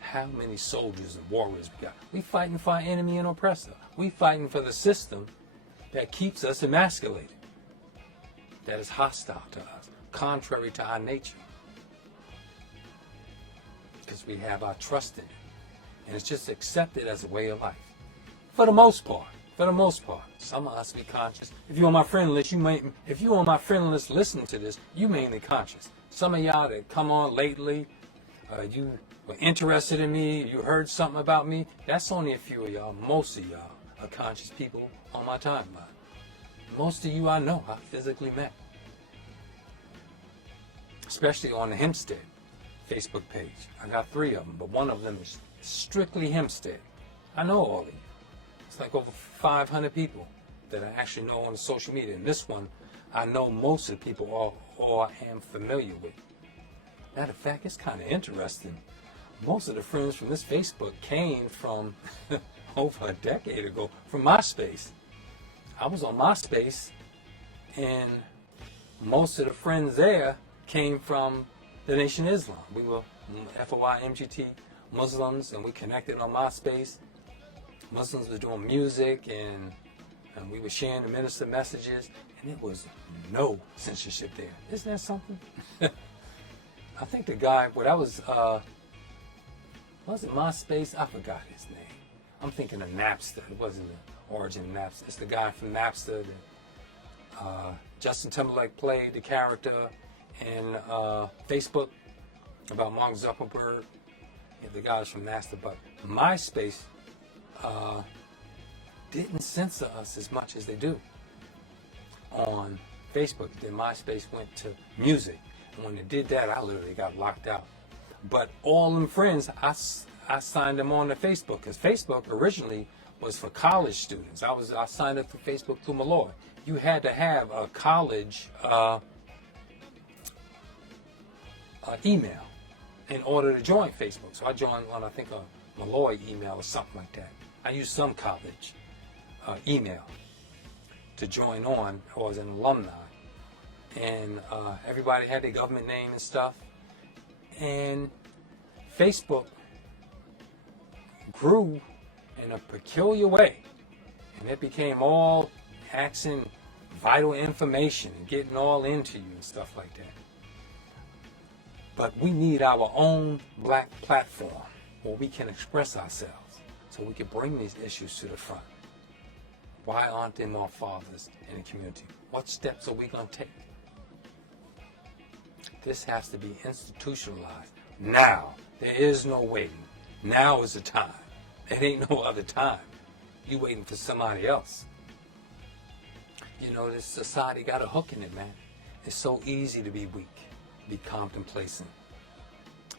How many soldiers and warriors we got? We fighting for our enemy and oppressor. We fighting for the system that keeps us emasculated. That is hostile to us, contrary to our nature. Because we have our trust in it. And it's just accepted as a way of life. For the most part. For the most part. Some of us be conscious. If you're on my friend list, if you're on my friend list listening to this, you mainly conscious. Some of y'all that come on lately, you were interested in me, you heard something about me, that's only a few of y'all. Most of y'all are conscious people on my timeline. Most of you I know, I physically met. Especially on the Hempstead Facebook page. I got 3 of them, but one of them is strictly Hempstead. I know all of you. It's like over 500 people that I actually know on the social media. And this one, I know most of the people or am familiar with. Matter of fact, it's kind of interesting. Most of the friends from this Facebook came from over a decade ago from MySpace. I was on MySpace, and most of the friends there came from the Nation of Islam. We were FOI MGT Muslims, and we connected on MySpace. Muslims were doing music, and we were sharing the minister messages, and there was no censorship there. Isn't that something? I think the guy, was it MySpace? I forgot his name. I'm thinking of Napster. It wasn't the origin of Napster. It's the guy from Napster that Justin Timberlake played the character in Facebook about Mark Zuckerberg. Yeah, the guys from Napster. But MySpace didn't censor us as much as they do on Facebook. Then MySpace went to music. And when they did that, I literally got locked out. But all them friends, I signed them on to Facebook, because Facebook originally was for college students. I signed up for Facebook through Malloy. You had to have a college email in order to join Facebook. So I joined on, I think, a Malloy email or something like that. I used some college email to join on, or as an alumni. And everybody had their government name and stuff. And Facebook grew in a peculiar way. And it became all asking vital information and getting all into you and stuff like that. But we need our own black platform where we can express ourselves, so we can bring these issues to the front. Why aren't there more fathers in the community? What steps are we going to take? This has to be institutionalized. Now. There is no waiting. Now is the time. It ain't no other time. You waiting for somebody else. You know, this society got a hook in it, man. It's so easy to be weak, be complacent.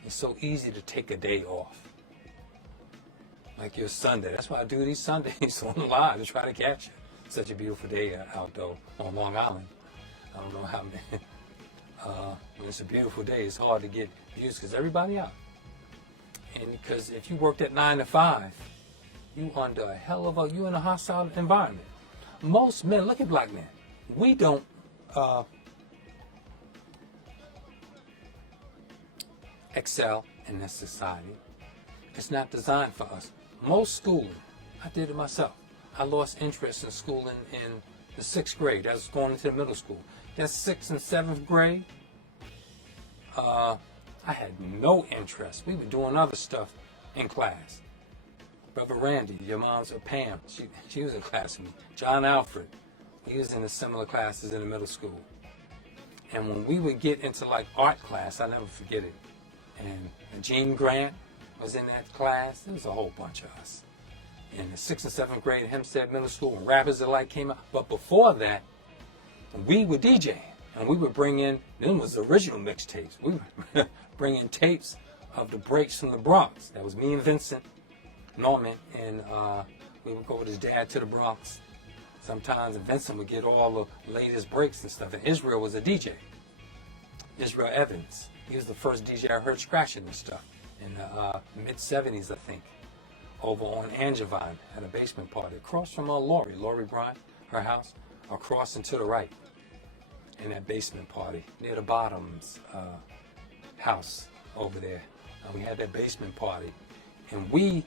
It's so easy to take a day off. Like your Sunday. That's why I do these Sundays on live to try to catch you. Such a beautiful day out though on Long Island. I don't know how many. When it's a beautiful day, it's hard to get views because everybody out. And because if you worked at 9 to 5, you under a hell of a, you in a hostile environment. Most men, look at black men, we don't excel in this society. It's not designed for us. Most schooling, I did it myself. I lost interest in schooling in the 6th grade. I was going into the middle school. That 6th and 7th grade, I had no interest. We were doing other stuff in class. Brother Randy, your mom's or Pam, she was in class with me. John Alfred, he was in the similar classes in the middle school. And when we would get into like art class, I'll never forget it. And Gene Grant was in that class. There was a whole bunch of us. In the 6th and 7th grade at Hempstead Middle School, when Rappers Alike came out. But before that, we were DJing. And we would bring in, them was the original mixtapes. We would bring in tapes of the breaks from the Bronx. That was me and Vincent Norman. And we would go with his dad to the Bronx. Sometimes Vincent would get all the latest breaks and stuff. And Israel was a DJ. Israel Evans. He was the first DJ I heard scratching and stuff in the mid-70s, I think, over on Angevine at a basement party across from Lori Bryant, her house, across and to the right in that basement party near the Bottoms house over there. And we had that basement party, and we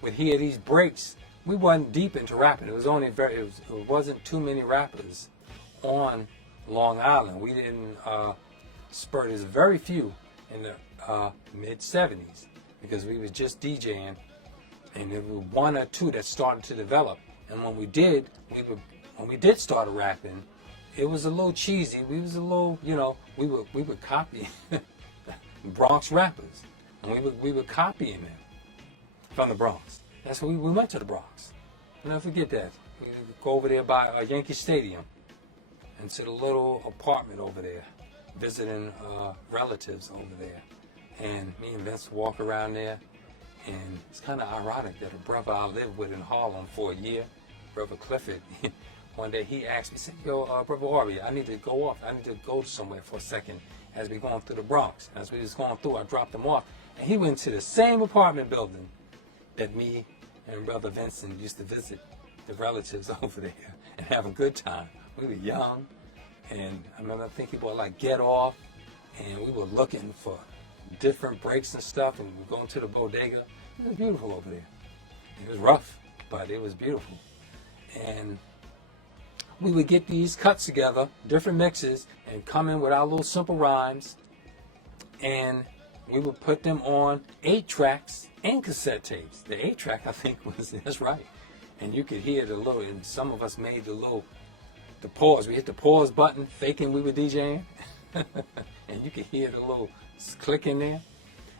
would hear these breaks. We wasn't deep into rapping. It was only it wasn't too many rappers on Long Island. We didn't spur. There's very few in the mid-70s because we was just DJing, and there were one or two that started to develop. And when we did start rapping, it was a little cheesy. We was a little, you know, we would copy Bronx rappers, and we were copying them from the Bronx. That's why we went to the Bronx. I'll never forget that. We would go over there by Yankee Stadium and to the little apartment over there, visiting relatives over there. And me and Vince walk around there, and it's kind of ironic that a brother I lived with in Harlem for a year, Brother Clifford, one day he asked me, said, yo, Brother Ari, I need to go off. I need to go somewhere for a second as we going through the Bronx. As we was going through, I dropped him off. And he went to the same apartment building that me and Brother Vincent used to visit the relatives over there and have a good time. We were young, and I remember I think he bought like Get Off, and we were looking for different breaks and stuff, and we were going to the bodega. It was beautiful over there. It was rough, but it was beautiful. And we would get these cuts together, different mixes, and come in with our little simple rhymes, and we would put them on 8 tracks and cassette tapes. The 8 track, I think, that's right. And you could hear the little, and some of us made the pause. We hit the pause button, faking we were DJing, and you could hear the little click in there.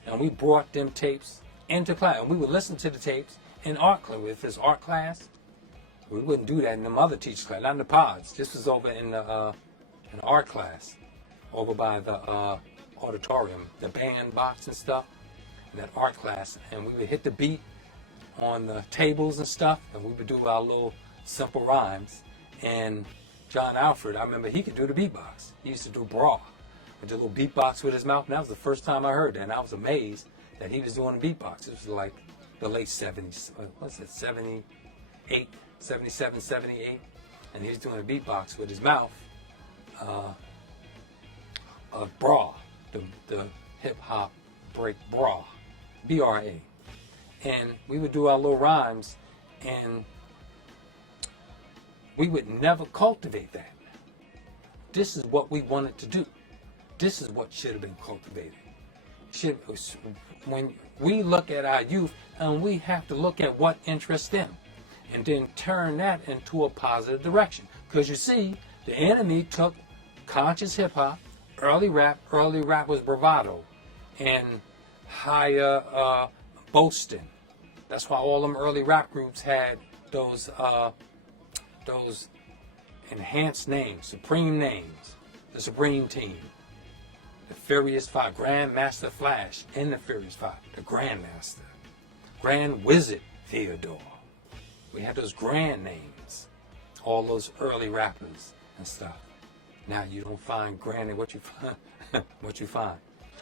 And we brought them tapes into class, and we would listen to the tapes in art class. If it's art class, we wouldn't do that in them other teachers' class, not in the pods. This was over in the art class, over by the auditorium, the band box and stuff, in that art class. And we would hit the beat on the tables and stuff, and we would do our little simple rhymes. And John Alfred, I remember he could do the beatbox. He used to do bra, with the little beatbox with his mouth. And that was the first time I heard that, and I was amazed that he was doing the beatbox. It was like the late 70s, what's it, 78, 77, 78, and he was doing a beatbox with his mouth of bra, the hip-hop break bra, B-R-A. And we would do our little rhymes, and we would never cultivate that. This is what we wanted to do. This is what should have been cultivated. When we look at our youth, and we have to look at what interests them. and then turn that into a positive direction. Because you see, the enemy took conscious hip-hop, early rap was bravado, and higher boasting. That's why all them early rap groups had those enhanced names, supreme names. The Supreme Team, the Furious Five, Grandmaster Flash in the Furious Five, the Grandmaster, Grand Wizard Theodore. We had those grand names, all those early rappers and stuff. Now you don't find granted what you find, what you find.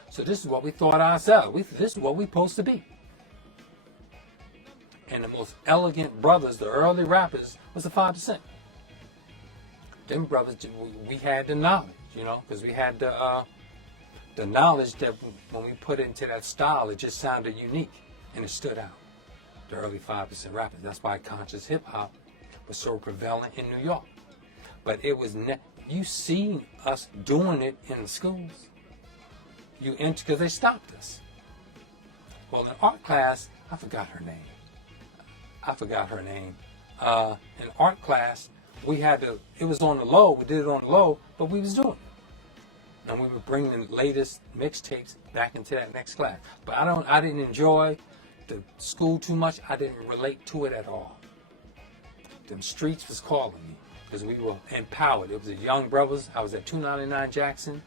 So this is what we thought ourselves. This is what we're supposed to be. And the most elegant brothers, the early rappers, was the 5%. Them brothers, we had the knowledge, you know, because we had the knowledge that when we put into that style, it just sounded unique and it stood out. The early 5% rappers. That's why conscious hip hop was so prevalent in New York. But it was you see us doing it in the schools. You enter because they stopped us. Well, in art class, I forgot her name. In art class, we had to. It was on the low. We did it on the low, but we was doing it. And we would bring the latest mixtapes back into that next class. But I didn't enjoy the school too much. I didn't relate to it at all. Them streets was calling me because we were empowered. It was the young brothers. I was at 299 Jackson.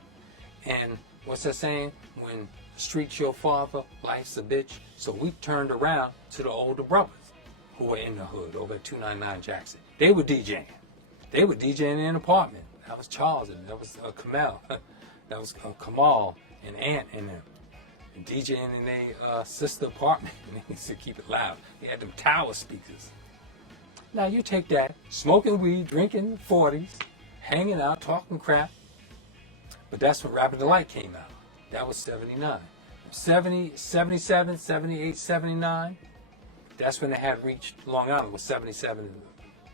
And what's that saying? When the street's your father, life's a bitch. So we turned around to the older brothers who were in the hood over at 299 Jackson. They were DJing. They were DJing in an apartment. That was Charles and that was Kamal. That was Kamal and Aunt and them. And DJing in their sister apartment. And they used to keep it loud. They had them tower speakers. Now you take that, smoking weed, drinking 40s, hanging out, talking crap. But that's when Rapid Delight came out. That was 79. 70, 77, 78, 79. That's when it had reached Long Island. It was 77,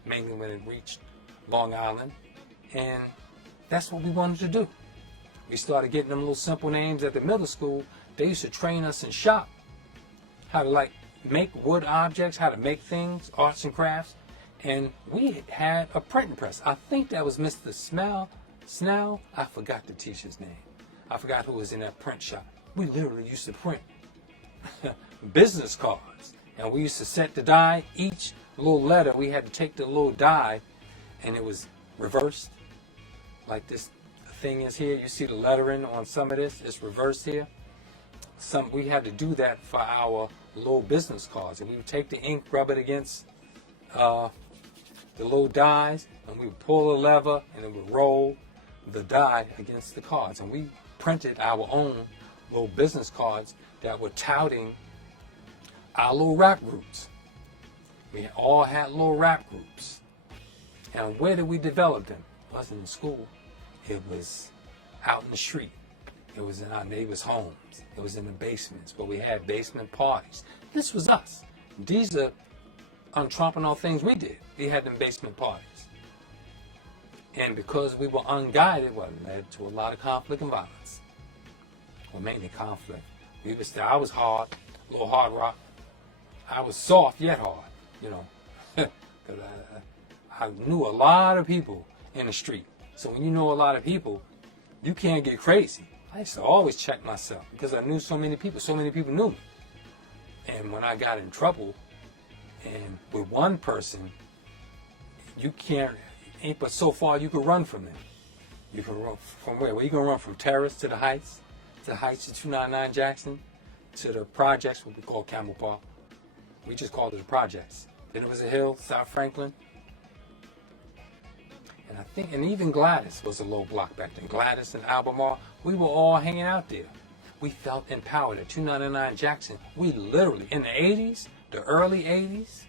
mainly when it reached Long Island. And that's what we wanted to do. We started getting them little simple names at the middle school. They used to train us in shop. How to make wood objects, how to make things, arts and crafts. And we had a printing press. I think that was Mr. Snell. I forgot the teacher's name. I forgot who was in that print shop. We literally used to print business cards. And we used to set the die. Each little letter, we had to take the little die, and it was reversed. Like this thing is here. You see the lettering on some of this. It's reversed here. We had to do that for our little business cards. And we would take the ink, rub it against the little dies, and we would pull a lever, and it would roll the die against the cards. And we printed our own little business cards that were touting our little rap groups. We all had little rap groups. And where did we develop them? It wasn't in school. It was out in the street. It was in our neighbors' homes. It was in the basements where we had basement parties. This was us. These are untrumpeting things we did. We had them basement parties. And because we were unguided, well, it led to a lot of conflict and violence. Well, mainly conflict. I was hard, a little hard rock. I was soft yet hard, you know, because I knew a lot of people in the street. So when you know a lot of people, you can't get crazy. I used to always check myself because I knew so many people knew me. And when I got in trouble, and with one person, you ain't but so far you can run from them. You can run from where? Well, you can run from Terrace to the Heights to 299 Jackson, to the projects, what we call Camel Park. We just called it the projects. Then it was a hill, South Franklin. And even Gladys was a low block back then. Gladys and Albemarle, we were all hanging out there. We felt empowered at 299 Jackson. We literally, in the 80s, the early 80s,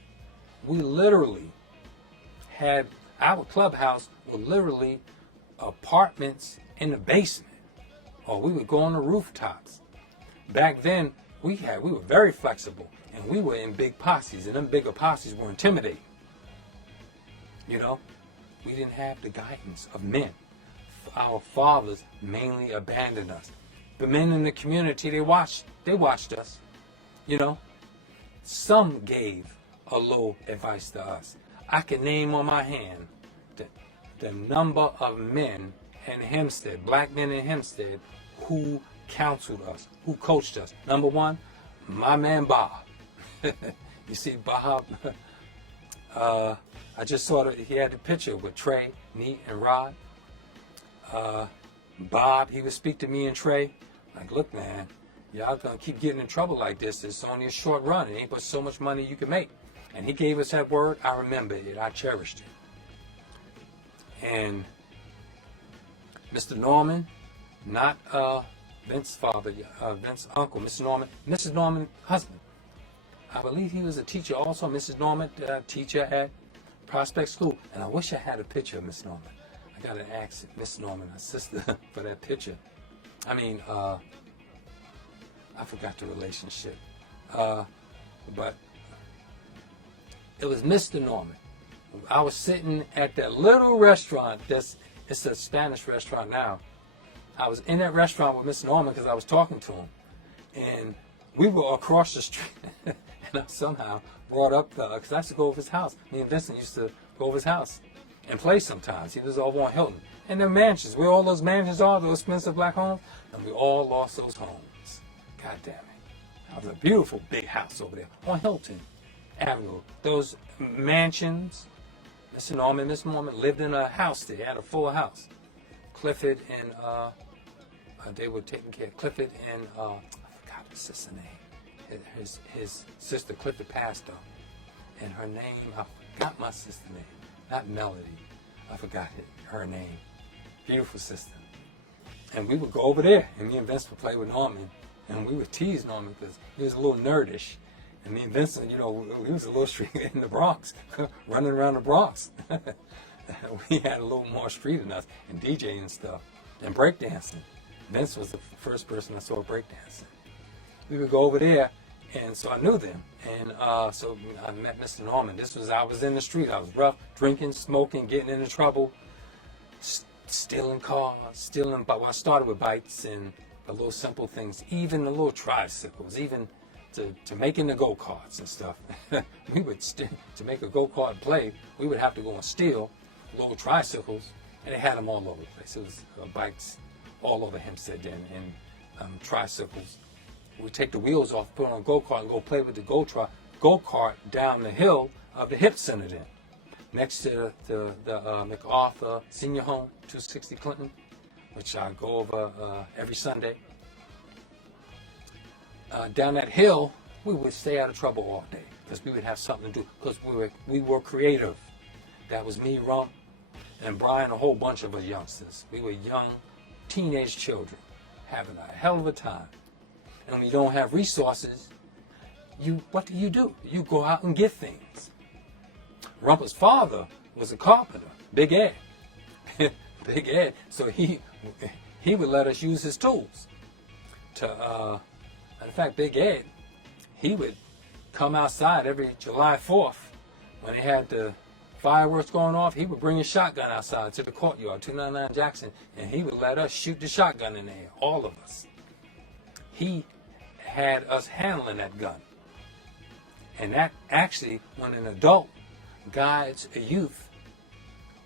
we literally had our clubhouse were literally apartments in the basement. Or we would go on the rooftops. Back then, we were very flexible. And we were in big posses, and them bigger posses were intimidating. You know, we didn't have the guidance of men. Our fathers mainly abandoned us. The men in the community, they watched us. You know, some gave a little advice to us. I can name on my hand the number of men in Hempstead, black men in Hempstead, who counseled us, who coached us. Number one, my man Bob. You see Bob, I just saw that he had the picture with Trey, Neat, and Rod. Bob, he would speak to me and Trey, like, look, man, y'all gonna keep getting in trouble like this. It's only a short run. It ain't but so much money you can make. And he gave us that word. I remember it. I cherished it. And Mr. Norman, not Vince's father, Vince's uncle, Mrs. Norman, husband. I believe he was a teacher also. Mrs. Norman, teacher at Prospect School. And I wish I had a picture of Miss Norman. I got to ask Miss Norman, her sister, for that picture. I mean, I forgot the relationship. But it was Mr. Norman. I was sitting at that little restaurant. It's a Spanish restaurant now. I was in that restaurant with Mr. Norman because I was talking to him. And we were across the street. And I somehow brought up because I used to go over his house. Me and Vincent used to go over his house and play sometimes. He was over on Hilton. And the mansions, where all those mansions are, those expensive black homes, and we all lost those homes. God damn it. That was a beautiful big house over there on Hilton Avenue. Those mansions, Mr. Norman and Miss Norman lived in a house there. They had a full house. Clifford and, they were taking care of Clifford and, I forgot his sister's name. His sister Clifford passed on, and her name, I forgot my sister's name, not Melody, I forgot her name. Beautiful sister. And we would go over there, and me and Vince would play with Norman, and we would tease Norman because he was a little nerdish, and me and Vincent, you know, we was a little street in the Bronx, running around the Bronx. We had a little more street in us, and DJing and stuff, and breakdancing. Vince was the first person I saw breakdancing. We would go over there, and so I knew them. And so I met Mr. Norman. I was in the street. I was rough, drinking, smoking, getting into trouble, stealing cars, but I started with bikes and the little simple things, even the little tricycles, even to making the go-karts and stuff. We would, to make a go-kart play, we would have to go and steal little tricycles, and they had them all over the place. It was bikes all over Hempstead then, and tricycles. We take the wheels off, put on a go-kart, and go play with the go-kart down the hill of the HIP Center then, next to the MacArthur Senior Home, 260 Clinton, which I go over every Sunday. Down that hill, we would stay out of trouble all day because we would have something to do because we were creative. That was me, Rump, and Brian, a whole bunch of us youngsters. We were young, teenage children having a hell of a time. And when you don't have resources, what do? You go out and get things. Rump's father was a carpenter, Big Ed. Big Ed. So he would let us use his tools. In fact, Big Ed, he would come outside every July 4th when they had the fireworks going off. He would bring his shotgun outside to the courtyard, 299 Jackson, and he would let us shoot the shotgun in there, all of us. He had us handling that gun. And that actually, when an adult guides a youth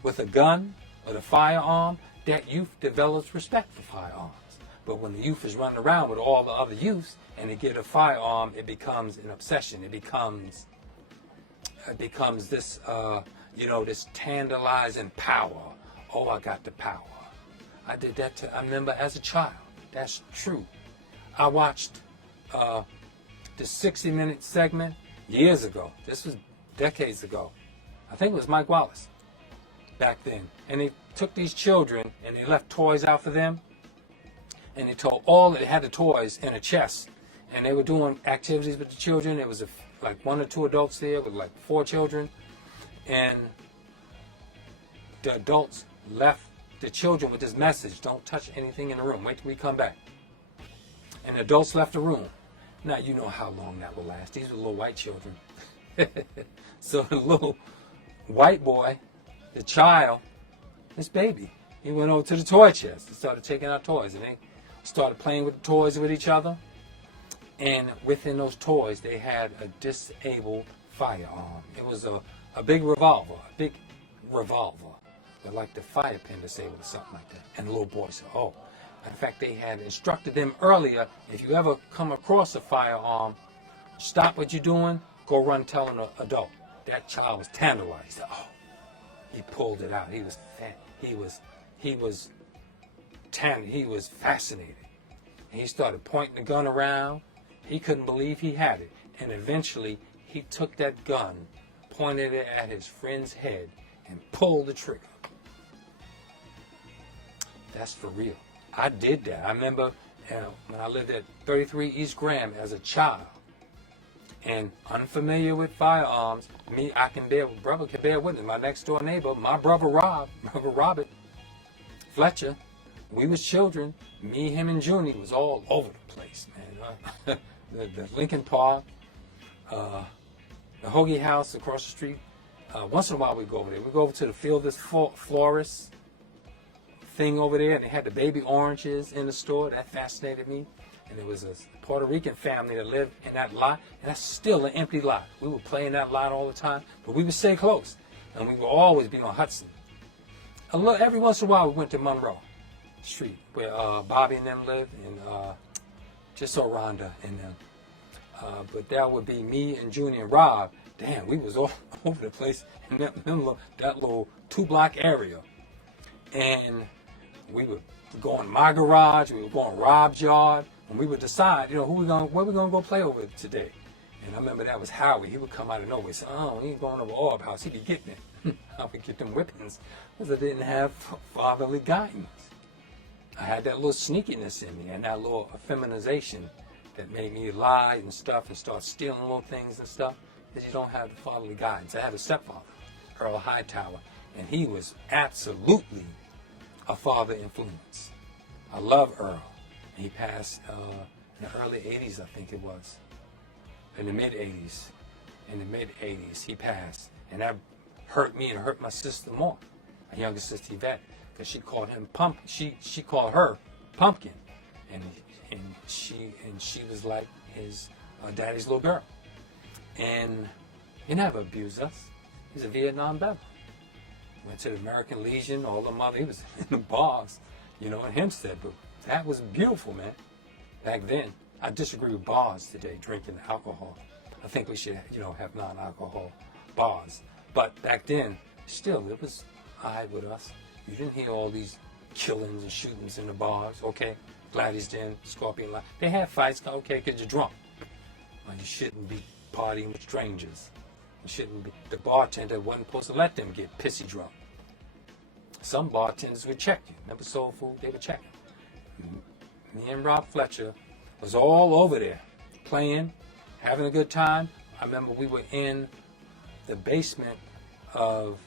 with a gun or a firearm, that youth develops respect for firearms. But when the youth is running around with all the other youths and they get a firearm, it becomes an obsession. It becomes this, this tantalizing power. Oh, I got the power. I did that I remember as a child. That's true. I watched the 60-minute segment years ago. This was decades ago. I think it was Mike Wallace back then. And they took these children and they left toys out for them. And they had the toys in a chest. And they were doing activities with the children. There was like 1 or 2 adults there with like 4 children. And the adults left the children with this message: don't touch anything in the room. Wait till we come back. And the adults left the room. Now, you know how long that will last. These were little white children. So the little white boy, the child, this baby, he went over to the toy chest and started taking out toys. And they started playing with the toys with each other. And within those toys, they had a disabled firearm. It was a big revolver, with like the fire pin disabled or something like that. And the little boy said, oh. In fact, they had instructed them earlier, if you ever come across a firearm, stop what you're doing, go run tell an adult. That child was tantalized. He said, oh. He pulled it out. He was fascinated. And he started pointing the gun around. He couldn't believe he had it. And eventually, he took that gun, pointed it at his friend's head, and pulled the trigger. That's for real. I did that. I remember when I lived at 33 East Graham as a child, and unfamiliar with firearms, brother can bear witness. My next door neighbor, my brother Robert Fletcher, we was children. Me, him, and Junie was all over the place, man. The Lincoln Park, the Hoagie House across the street. Once in a while we go over there. We go over to the Fielders Florist thing over there, and they had the baby oranges in the store. That fascinated me. And there was a Puerto Rican family that lived in that lot, and that's still an empty lot. We would play in that lot all the time, but we would stay close, and we would always be on Hudson. Every once in a while, we went to Monroe Street, where Bobby and them lived, and just so Rhonda and them. But that would be me and Junie and Rob. Damn, we was all over the place in that little 2-block area. And we would go in my garage, we would go in Rob's yard, and we would decide, where we gonna go play over today. And I remember that was Howie. He would come out of nowhere and say, oh, he ain't going over Orb House. He'd be getting it. I would get them whippings because I didn't have fatherly guidance. I had that little sneakiness in me and that little effeminization that made me lie and stuff and start stealing little things and stuff because you don't have the fatherly guidance. I had a stepfather, Earl Hightower, and he was absolutely a father influence. I love Earl. He passed in the early 80s, I think it was. In the mid-80s. In the mid-80s, he passed. And that hurt me and hurt my sister more. My younger sister, Yvette. Because she called him Pumpkin. She called her Pumpkin. And she was like his daddy's little girl. And he never abused us. He's a Vietnam vet. Went to the American Legion, all the mother. He was in the bars, in Hempstead. But that was beautiful, man. Back then, I disagree with bars today, drinking alcohol. I think we should, have non-alcohol bars. But back then, still, it was all right with us. You didn't hear all these killings and shootings in the bars, okay? Gladys Den, Scorpion Line. They had fights, okay, because you're drunk. Well, you shouldn't be partying with strangers. You shouldn't be. The bartender wasn't supposed to let them get pissy drunk. Some bartenders would check you. Remember Soul Food? They would check you. Me and Rob Fletcher was all over there, playing, having a good time. I remember we were in the basement of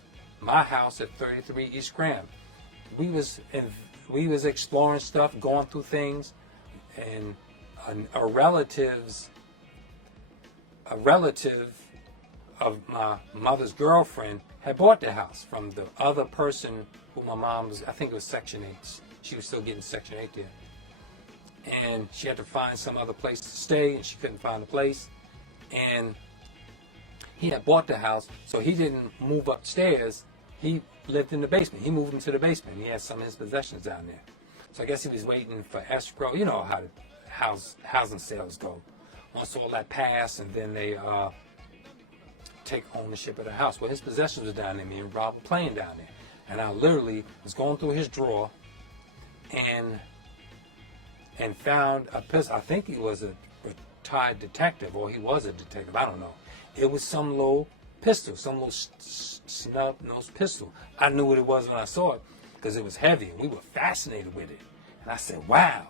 my house at 33 East Graham. We was exploring stuff, going through things, and a relative of my mother's girlfriend had bought the house from the other person who my mom was, I think it was Section 8. She was still getting Section 8 there. And she had to find some other place to stay, and she couldn't find a place. And he had bought the house, so he didn't move upstairs. He lived in the basement. He moved into the basement. He had some of his possessions down there. So I guess he was waiting for escrow. You know how the housing sales go. Once all that passed, and then they take ownership of the house. Well, his possessions were down there. Me and Rob were playing down there. And I literally was going through his drawer and found a pistol. I think he was a retired detective, or he was a detective. I don't know. It was some little pistol, some little snub-nosed pistol. I knew what it was when I saw it because it was heavy, and we were fascinated with it. And I said, wow.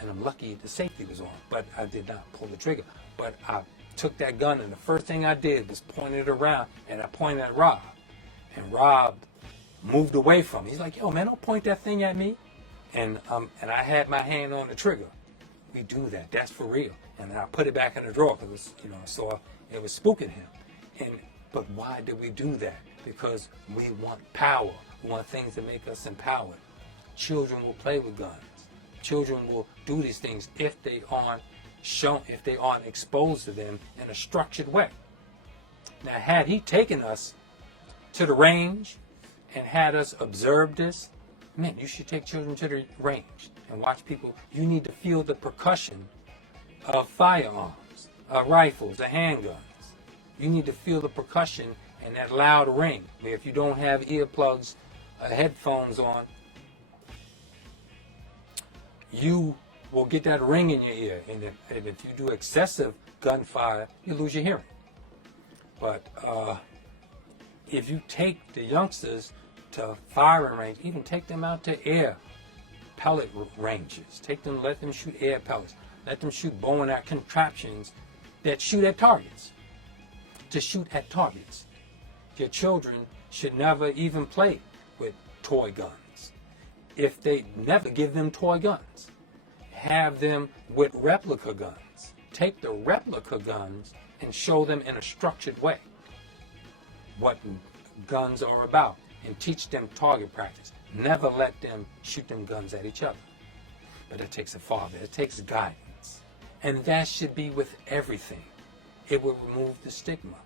And I'm lucky the safety was on, but I did not pull the trigger. But I took that gun, and the first thing I did was point it around, and I pointed at Rob. And Rob moved away from me. He's like, yo, man, don't point that thing at me. And I had my hand on the trigger. We do that. That's for real. And then I put it back in the drawer because, I saw it was spooking him. But why did we do that? Because we want power. We want things that make us empowered. Children will play with guns. Children will do these things if they aren't exposed to them in a structured way. Now, had he taken us to the range and had us observe this, man, you should take children to the range and watch people. You need to feel the percussion of firearms, rifles, handguns. You need to feel the percussion and that loud ring. If you don't have earplugs, headphones on, you will get that ring in your ear. And if you do excessive gunfire, you lose your hearing. But if you take the youngsters to firing range, even take them out to air pellet ranges. Let them shoot air pellets. Let them shoot bow and arrow contraptions that shoot at targets. To shoot at targets. Your children should never even play with toy guns. If they never give them toy guns, have them with replica guns. Take the replica guns and show them in a structured way what guns are about and teach them target practice. Never let them shoot them guns at each other. But it takes a father. It takes guidance. And that should be with everything. It will remove the stigma.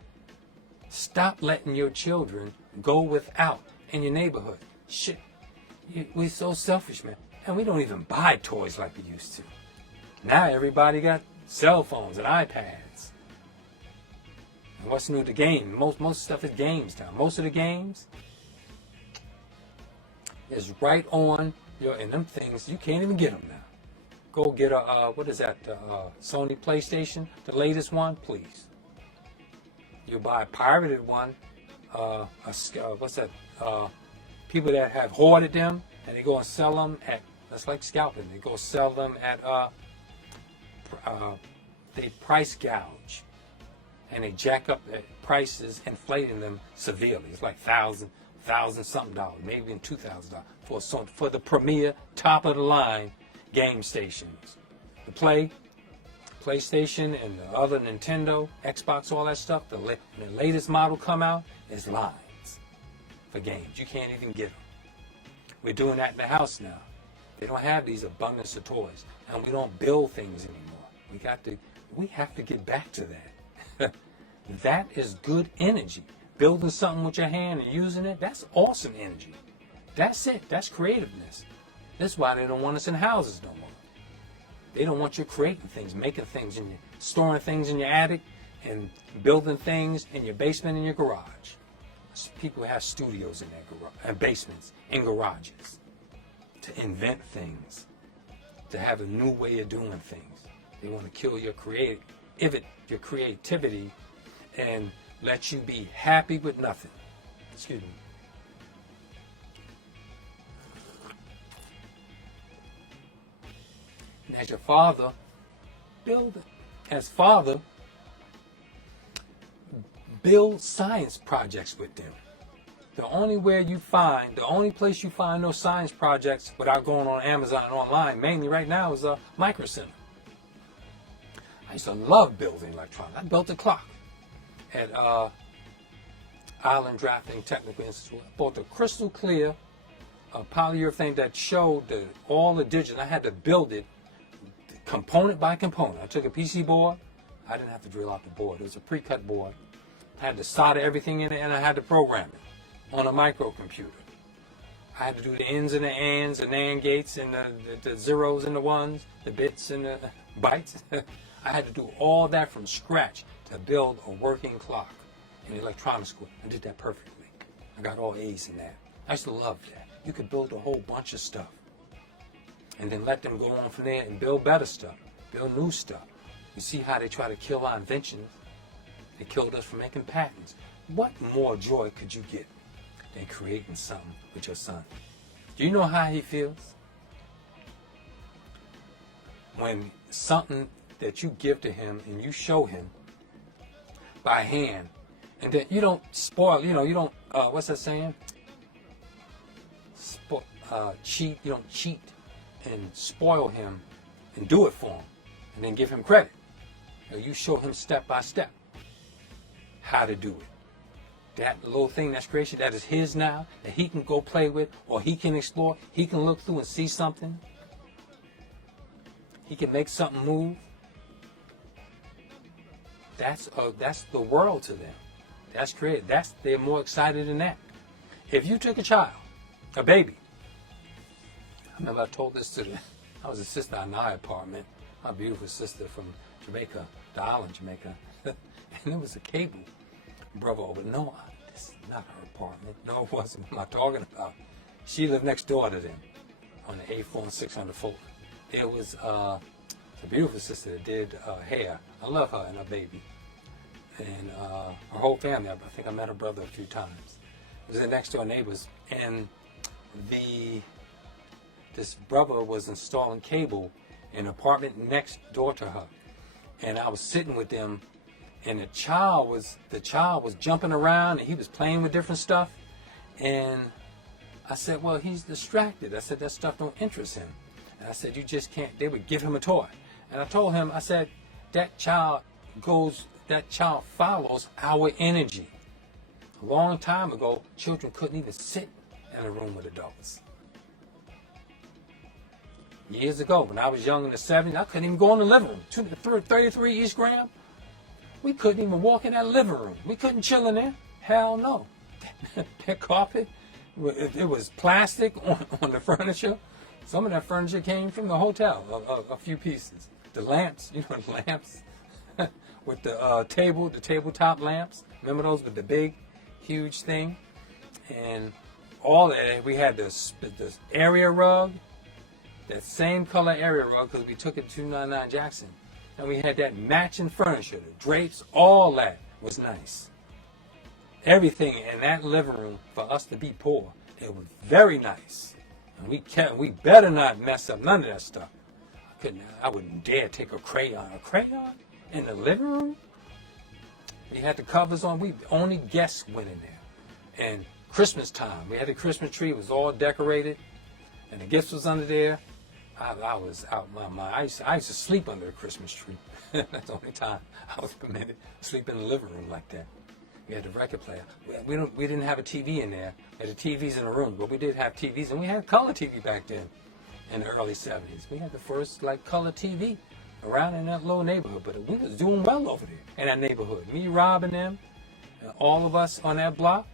Stop letting your children go without in your neighborhood. Shit, we're so selfish, man. And we don't even buy toys like we used to. Now everybody got cell phones and iPads. And what's new? The game. Most stuff is games now. Most of the games is right on your, and them things, you can't even get them now. Go get a, what is that, Sony PlayStation, the latest one, please. You buy a pirated one, what's that, people that have hoarded them, and they go and sell them at, that's like scalping, they go sell them at, they price gouge, and they jack up the prices, inflating them severely. It's like $1,000 something dollars, maybe even $2,000 for the premier, top of the line game stations. The PlayStation and the other Nintendo, Xbox, all that stuff, the latest model come out is lines for games. You can't even get them. We're doing that in the house now. They don't have these abundance of toys, and we don't build things anymore. We have to get back to that. That is good energy. Building something with your hand and using it, that's awesome energy. That's it. That's creativeness. That's why they don't want us in houses no more. They don't want you creating things, making things, and storing things in your attic and building things in your basement and your garage. People have studios in their garage, and basements, and garages to invent things, to have a new way of doing things. They want to kill your creativity and let you be happy with nothing. Excuse me. And as your father, build science projects with them. The only place you find those science projects without going on Amazon and online, mainly right now, is a Micro Center. I used to love building electronics. I built a clock at Island Drafting Technical Institute. I bought the crystal clear polyurethane that showed all the digits. I had to build it component by component. I took a PC board. I didn't have to drill out the board. It was a pre-cut board. I had to solder everything in it, and I had to program it on a microcomputer. I had to do the ins and the ands, and AND gates, and the zeros and the ones, the bits and the bytes. I had to do all that from scratch to build a working clock in electronics school. I did that perfectly. I got all A's in that. I used to love that. You could build a whole bunch of stuff and then let them go on from there and build better stuff, build new stuff. You see how they try to kill our inventions? They killed us for making patents. What more joy could you get than creating something with your son? Do you know how he feels? When something that you give to him and you show him by hand, and then you don't spoil, you don't, what's that saying? Cheat, you don't cheat and spoil him and do it for him and then give him credit. You show him step by step how to do it. That little thing, that's creation, that is his now, that he can go play with, or he can explore, he can look through and see something. He can make something move. That's the world to them. That's creative. They're more excited than that. If you took a child, a baby, I remember I told this to I was a sister in my apartment, my beautiful sister from Jamaica, the island Jamaica, and there was a cable brother over. No, this is not her apartment. No, it wasn't. What am I talking about? She lived next door to them on the 8th floor and 600 floor. There was a beautiful sister that did hair. I love her and her baby. And her whole family. I think I met her brother a few times. It was the next door neighbors. And this brother was installing cable in an apartment next door to her. And I was sitting with them, and the child was jumping around, and he was playing with different stuff. And I said, well, he's distracted. I said, that stuff don't interest him. And I said, you just can't. They would give him a toy. And I told him, I said, that child follows our energy. A long time ago, children couldn't even sit in a room with adults. Years ago, when I was young in the 70s, I couldn't even go in the living room. 33 East Graham, we couldn't even walk in that living room. We couldn't chill in there. Hell no. That carpet, it was plastic on the furniture. Some of that furniture came from the hotel, a few pieces. The lamps, the lamps with the tabletop lamps. Remember those with the big, huge thing? And all that, we had this area rug, that same color area rug, because we took it to 299 Jackson. And we had that matching furniture, the drapes, all that was nice. Everything in that living room, for us to be poor, it was very nice. And we better not mess up none of that stuff. I wouldn't dare take a crayon in the living room. We had the covers on. Only guests went in there. And Christmas time, we had the Christmas tree. It was all decorated, and the gifts was under there. I was out my mind. I used to sleep under the Christmas tree. That's the only time I was permitted to sleep in the living room like that. We had the record player. We didn't have a TV in there. We had the TVs in the room, but we did have TVs, and we had color TV back then in the early 70s. We had the first color TV around in that little neighborhood, but we was doing well over there in that neighborhood. Me, Rob, and them, and all of us on that block,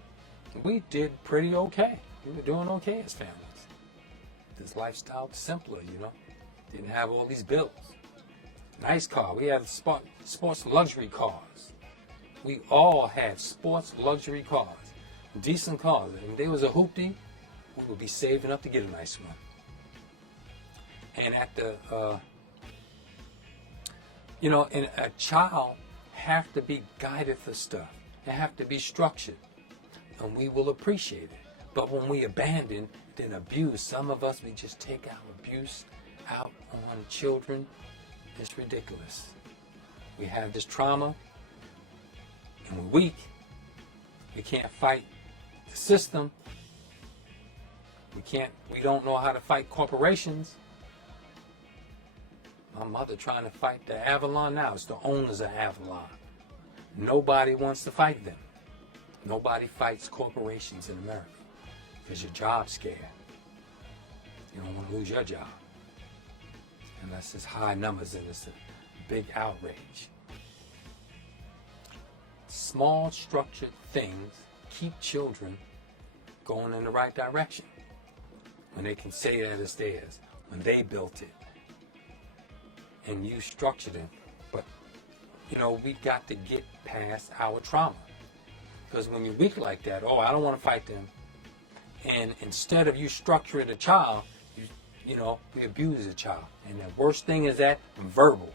we did pretty okay. We were doing okay as families. This lifestyle was simpler, Didn't have all these bills. Nice car. We had sports luxury cars. We all had sports luxury cars. Decent cars. And if there was a hoopty, we would be saving up to get a nice one. And at the, and a child have to be guided for stuff. They have to be structured. And we will appreciate it. But when we abandon, then abuse, some of us, we just take our abuse out on children. It's ridiculous. We have this trauma, and we're weak. We can't fight the system. We don't know how to fight corporations. My mother trying to fight the Avalon now. It's the owners of Avalon. Nobody wants to fight them. Nobody fights corporations in America because your job's scared. You don't want to lose your job unless it's high numbers and it's a big outrage. Small structured things keep children going in the right direction when they can say that it's theirs, when they built it and you structured it. But we got to get past our trauma, because when you're weak like that, I don't want to fight them, and instead of you structuring a child, we abuse a child. And the worst thing is that verbal.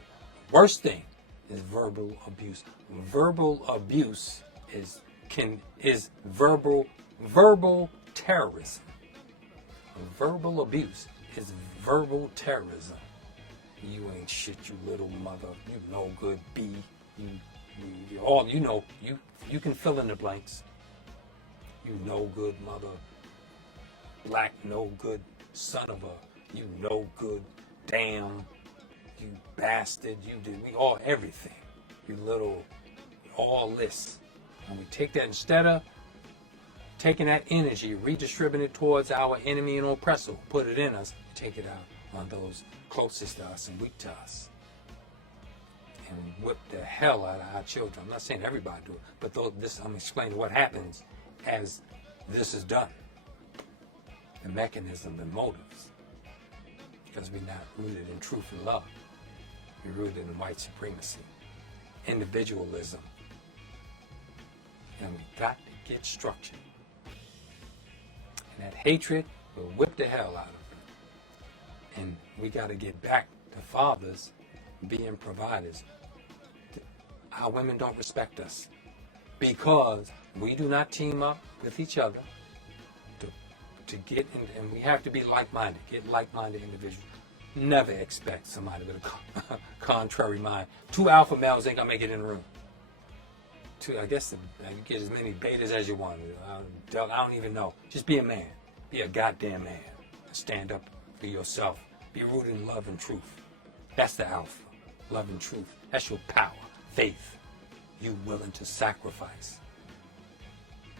Worst thing is verbal abuse. Verbal abuse is verbal terrorism. Verbal abuse is verbal terrorism. You ain't shit, you little mother. You no good B. You can fill in the blanks. You no good mother. Black no good son of a. You no good damn. You bastard. We all everything. You little all this. And we take that, instead of taking that energy, redistributing it towards our enemy and oppressor, put it in us, take it out on those closest to us and weak to us. and whip the hell out of our children. I'm not saying everybody do it, but I'm explaining what happens as this is done. The mechanism and motives. Because we're not rooted in truth and love. We're rooted in white supremacy, individualism. And we got to get structured. And that hatred will whip the hell out of it. And we got to get back to fathers being providers. Our women don't respect us because we do not team up with each other to get in, and we have to be like-minded, get like-minded individuals. Never expect somebody with a contrary mind. 2 alpha males ain't gonna make it in the room. I guess you get as many betas as you want. I don't even know. Just be a man. Be a goddamn man. Stand up for yourself. Be rooted in love and truth. That's the alpha. Love and truth. That's your power. Faith. You willing to sacrifice.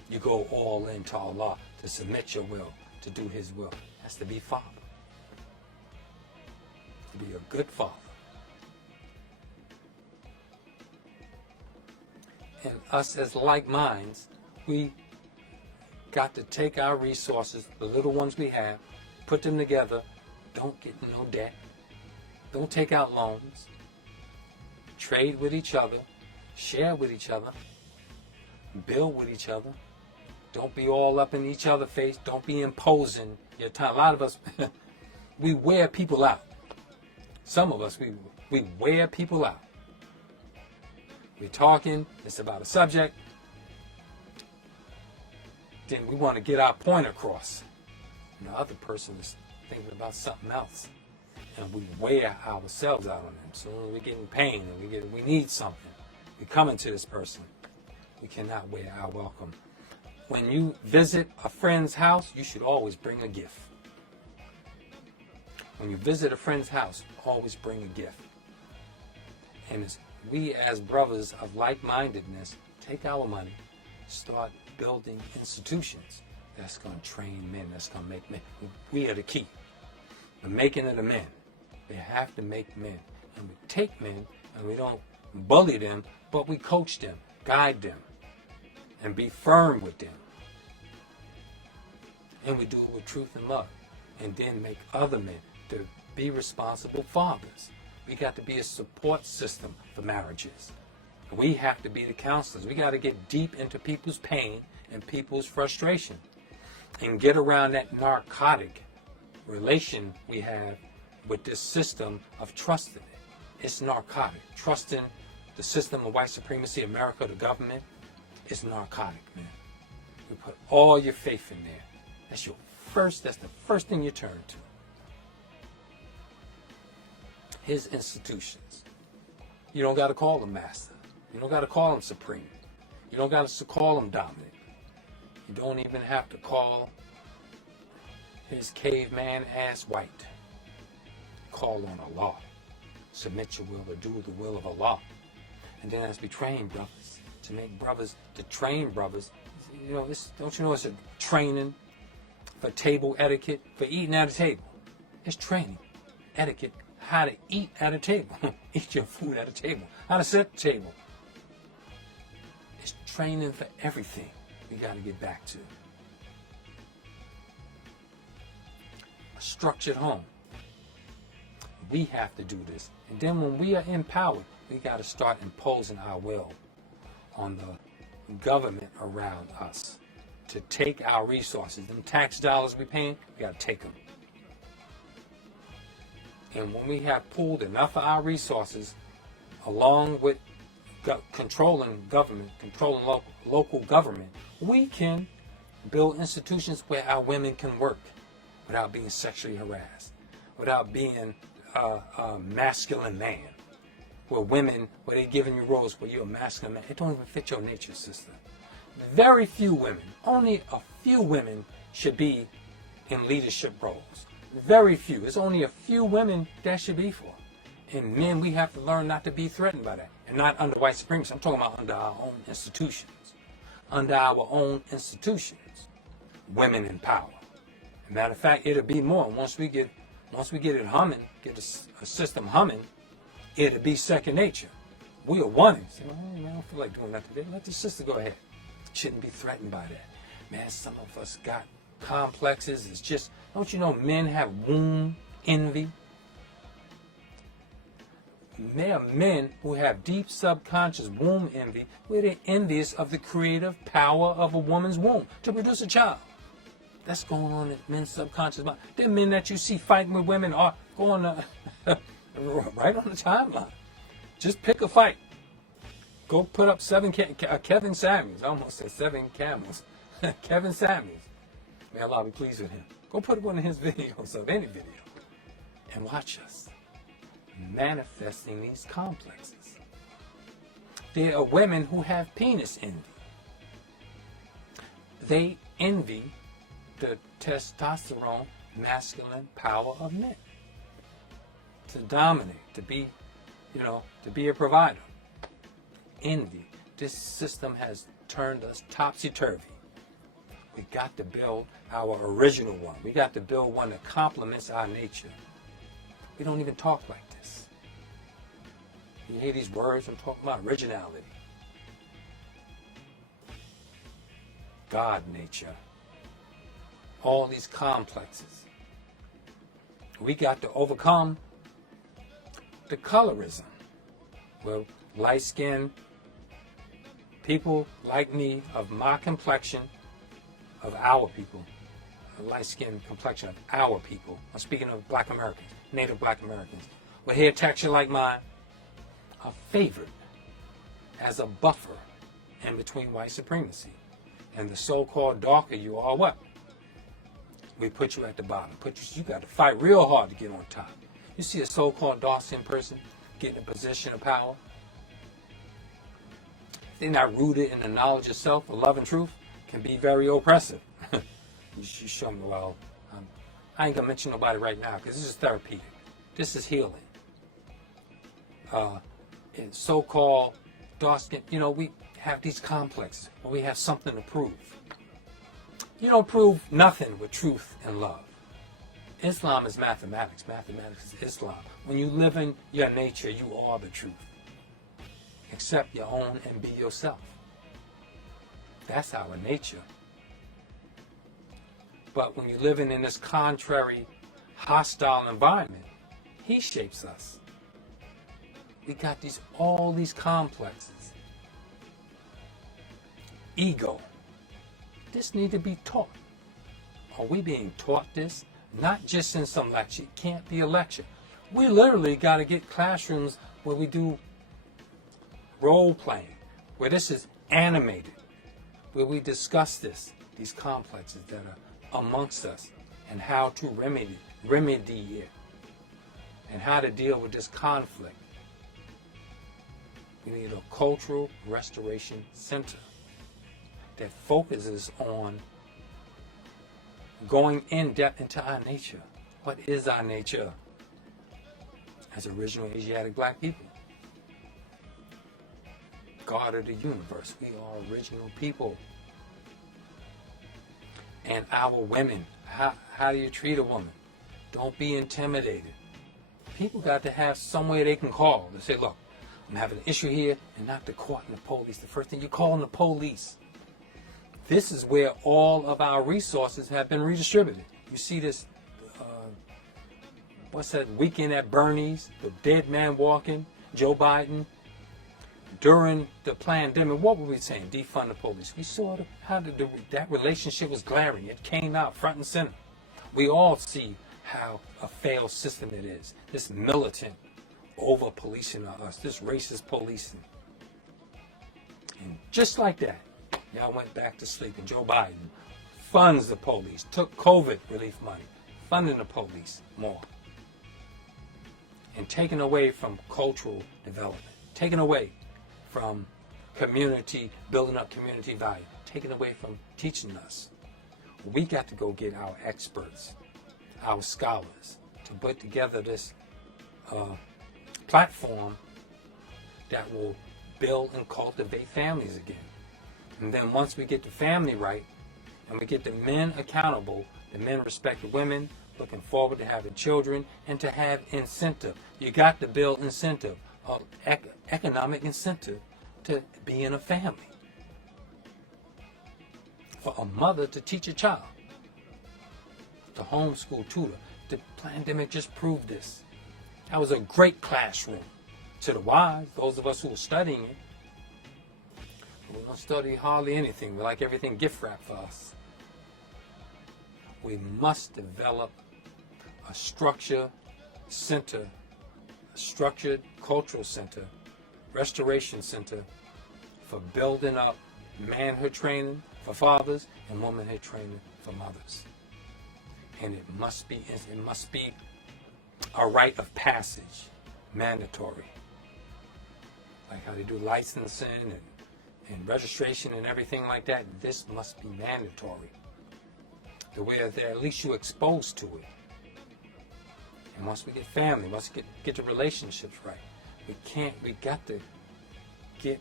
You go all into Allah to submit your will, to do His will. That's to be father. To be a good father. And us as like minds, we got to take our resources, the little ones we have, put them together. Don't get in no debt. Don't take out loans. Trade with each other. Share with each other. Build with each other. Don't be all up in each other's face. Don't be imposing your time. A lot of us, we wear people out. Some of us, we wear people out. We're talking, it's about a subject, then we want to get our point across. And the other person is thinking about something else. And we wear ourselves out on them. So when we get in pain and we need something, we come into this person. We cannot wear our welcome. When you visit a friend's house, you should always bring a gift. When you visit a friend's house, always bring a gift. And we as brothers of like-mindedness, take our money, start building institutions that's going to train men, that's going to make men. We are the key. The making of the men. They have to make men. And we take men and we don't bully them, but we coach them, guide them, and be firm with them. And we do it with truth and love. And then make other men to be responsible fathers. We got to be a support system for marriages. We have to be the counselors. We got to get deep into people's pain and people's frustration and get around that narcotic relation we have with this system of trusting it. It's narcotic. Trusting the system of white supremacy, America, the government, is narcotic, man. You put all your faith in there. That's the first thing you turn to. His institutions. You don't got to call him master. You don't got to call him supreme. You don't got to call him dominant. You don't even have to call his caveman ass white. Call on Allah. Submit your will to do the will of Allah. And then as we train brothers, to train brothers, don't you know it's a training for table etiquette, for eating at a table. It's training, etiquette, how to eat at a table. Eat your food at a table. How to set the table. It's training for everything we got to get back to. A structured home. We have to do this. And then when we are empowered, we got to start imposing our will on the government around us to take our resources. Them tax dollars we paying, we got to take them. And when we have pooled enough of our resources, along with controlling government, controlling local government, we can build institutions where our women can work without being sexually harassed, without being a masculine man. Where they're giving you roles where you're a masculine man. It don't even fit your nature system. Very few women, only a few women should be in leadership roles. Very few. It's only a few women that should be for. And men, we have to learn not to be threatened by that. And not under white supremacy. I'm talking about under our own institutions. Under our own institutions. Women in power. As a matter of fact, it'll be more. Once we get it humming, get a system humming, it'll be second nature. we are one. Say, well, man, I don't feel like doing that today. Let the sister go ahead. Shouldn't be threatened by that. Man, some of us got complexes. It's just, don't you know men have womb envy? There are men who have deep subconscious womb envy, where they're envious of the creative power of a woman's womb to produce a child. That's going on in men's subconscious mind. There are men that you see fighting with women are going right on the timeline. Just pick a fight. Go put up Kevin Samuels. I almost said 7 camels. Kevin Samuels. May Allah be pleased with him. Go put one of his videos of any video and watch us manifesting these complexes. There are women who have penis envy. They envy the testosterone masculine power of men to dominate, to be a provider. Envy. This system has turned us topsy-turvy. We got to build our original one. We got to build one that complements our nature. We don't even talk like this. You hear these words, I'm talking about originality. God nature. All these complexes. We got to overcome the colorism. Well, light-skinned people like me, of my complexion, of our people, a light-skinned complexion of our people. I'm speaking of Black Americans, Native Black Americans, with hair texture like mine, are favored as a buffer in between white supremacy. And the so-called darker you are, what? We put you at the bottom. You got to fight real hard to get on top. You see a so-called dark-skinned person get in a position of power, they're not rooted in the knowledge of self or love and truth, can be very oppressive. You show me, well, I ain't gonna mention nobody right now because this is therapeutic. This is healing. In so-called dark skin, we have these complexes, but we have something to prove. You don't prove nothing with truth and love. Islam is mathematics. Mathematics is Islam. When you live in your nature, you are the truth. Accept your own and be yourself. That's our nature. But when you're living in this contrary, hostile environment, he shapes us. We got all these complexes. Ego. This needs to be taught. Are we being taught this? Not just in some lecture. It can't be a lecture. We literally got to get classrooms where we do role playing, where this is animated, where we discuss these complexes that are amongst us, and how to remedy it, and how to deal with this conflict. We need a cultural restoration center that focuses on going in depth into our nature. What is our nature as original Asiatic Black people? God of the universe. We are original people. And our women, how do you treat a woman? Don't be intimidated. People got to have somewhere they can call. They say, look, I'm having an issue here, and not the court and the police. The first thing you're calling the police. This is where all of our resources have been redistributed. You see this, what's that weekend at Bernie's, the dead man walking, Joe Biden. During the pandemic, what were we saying? Defund the police. We saw how that relationship was glaring. It came out front and center. We all see how a failed system it is. This militant over-policing of us, this racist policing. And just like that, y'all went back to sleep. And Joe Biden funds the police, took COVID relief money, funding the police more. And taken away from cultural development, taken away from community, building up community value, taken away from teaching us. We got to go get our experts, our scholars, to put together this platform that will build and cultivate families again. And then once we get the family right, and we get the men accountable, the men respect the women, looking forward to having children, and to have incentive. You got to build incentive. economic incentive to be in a family. For a mother to teach a child. The homeschool tutor. The pandemic just proved this. That was a great classroom. To the wise, those of us who are studying it, we don't study hardly anything. We like everything gift wrapped for us. We must develop a structured cultural center, restoration center for building up manhood training for fathers and womanhood training for mothers. And it must be a rite of passage, mandatory. Like how they do licensing and registration and everything like that. This must be mandatory. The way that at least you're exposed to it. And once we get family, once we get the relationships right, we got to get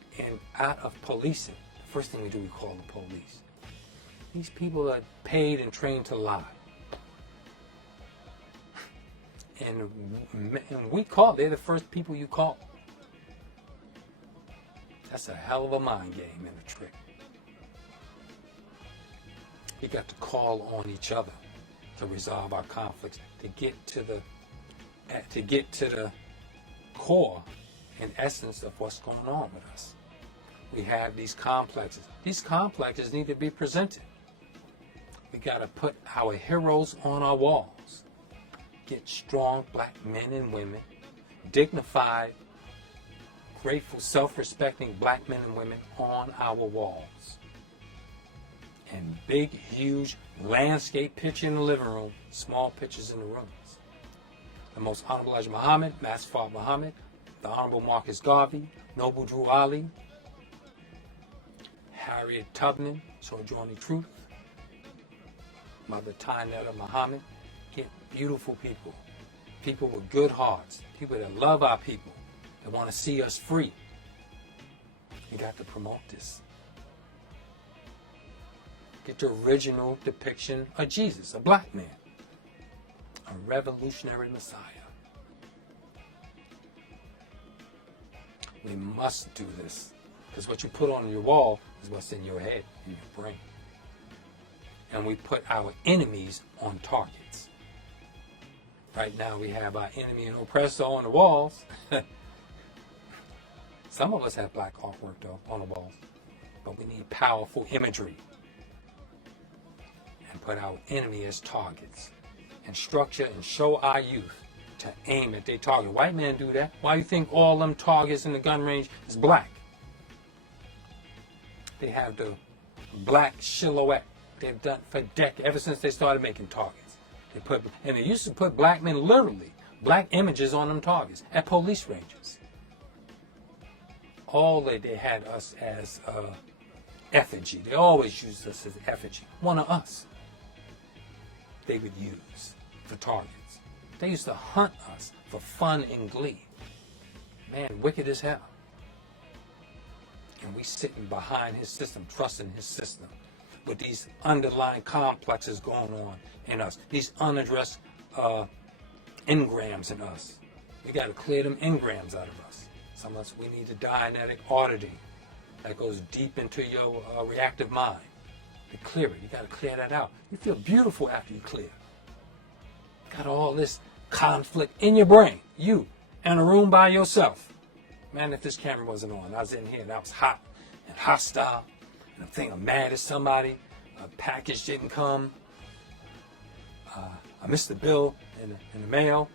out of policing. The first thing we do, we call the police. These people are paid and trained to lie. And they're the first people you call. That's a hell of a mind game and a trick. We got to call on each other to resolve our conflicts, to get to the core and essence of what's going on with us. We have these complexes. These complexes need to be presented. We got to put our heroes on our walls. Get strong black men and women, dignified, grateful, self-respecting black men and women on our walls. And big, huge landscape picture in the living room, small pictures in the rooms. The Most Honorable Elijah Muhammad, Master Fard Muhammad, the Honorable Marcus Garvey, Noble Drew Ali, Harriet Tubman, Sojourner Truth, Mother Tynetta Muhammad. Get beautiful people, people with good hearts, people that love our people, that want to see us free. You got to promote this. Get the original depiction of Jesus, a black man, a revolutionary Messiah. We must do this, because what you put on your wall is what's in your head, in your brain. And we put our enemies on targets. Right now we have our enemy and oppressor on the walls. Some of us have black artwork though on the walls, but we need powerful imagery. And put our enemy as targets. And structure and show our youth to aim at their target. White men do that. Why do you think all them targets in the gun range is black? They have the black silhouette. They've done for decades, ever since they started making targets. They used to put black men, literally, black images on them targets at police ranges. They had us as effigy. They always used us as effigy. One of us they would use for targets. They used to hunt us for fun and glee. Man, wicked as hell. And we sitting behind his system, trusting his system, with these underlying complexes going on in us, these unaddressed engrams in us. We got to clear them engrams out of us. Some of us, we need a Dianetic auditing that goes deep into your reactive mind. To clear it, you got to clear that out. You feel beautiful after you clear. Got all this conflict in your brain, you in a room by yourself. Man, if this camera wasn't on, I was in here and I was hot and hostile, and I'm thinking I'm mad at somebody, a package didn't come, I missed the bill in the mail,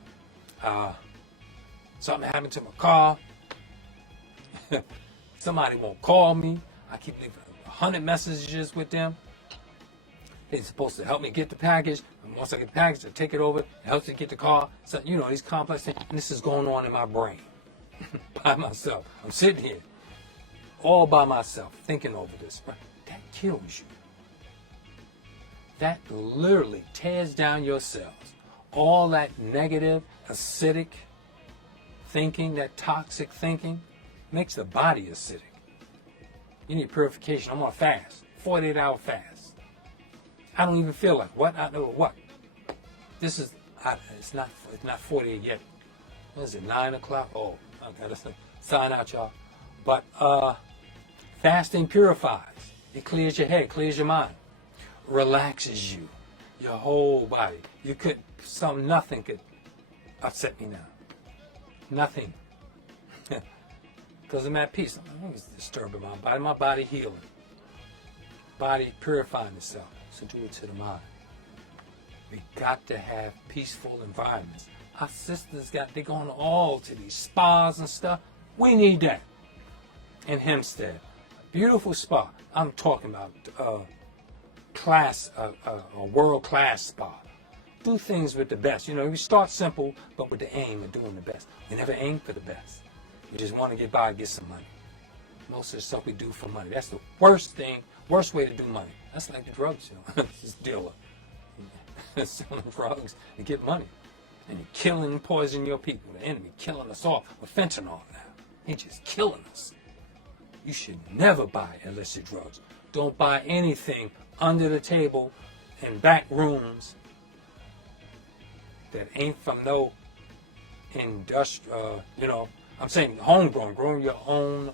something happened to my car, somebody won't call me, I keep leaving 100 messages with them. They're supposed to help me get the package, and once I get the package, I take it over, it helps me get the car, so, these complex things, and this is going on in my brain, by myself. I'm sitting here, all by myself, thinking over this, right? That kills you. That literally tears down your cells. All that negative, acidic thinking, that toxic thinking, makes the body acidic. You need purification. I'm on a fast, 48-hour fast. I don't even feel like what? I know what. This is, it's not 48 yet. What is it, 9 o'clock? Oh, I gotta sign out, y'all. But fasting purifies. It clears your head, clears your mind, relaxes you, your whole body. Nothing could upset me now. Nothing. Because I'm at peace. Nothing's disturbing my body. My body healing. Body purifying itself. So do it to the mind. We got to have peaceful environments. Our sisters they're going all to these spas and stuff. We need that. In Hempstead. A beautiful spa. I'm talking about a world-class spa. Do things with the best. You know, we start simple, but with the aim of doing the best. We never aim for the best. We just want to get by and get some money. Most of the stuff we do for money. That's the worst way to do money. That's like the drugs, you know. This dealer. Selling drugs to get money. And you're killing and poisoning your people. The enemy killing us all with fentanyl now. He's just killing us. You should never buy illicit drugs. Don't buy anything under the table in back rooms that ain't from no industrial, I'm saying homegrown, growing your own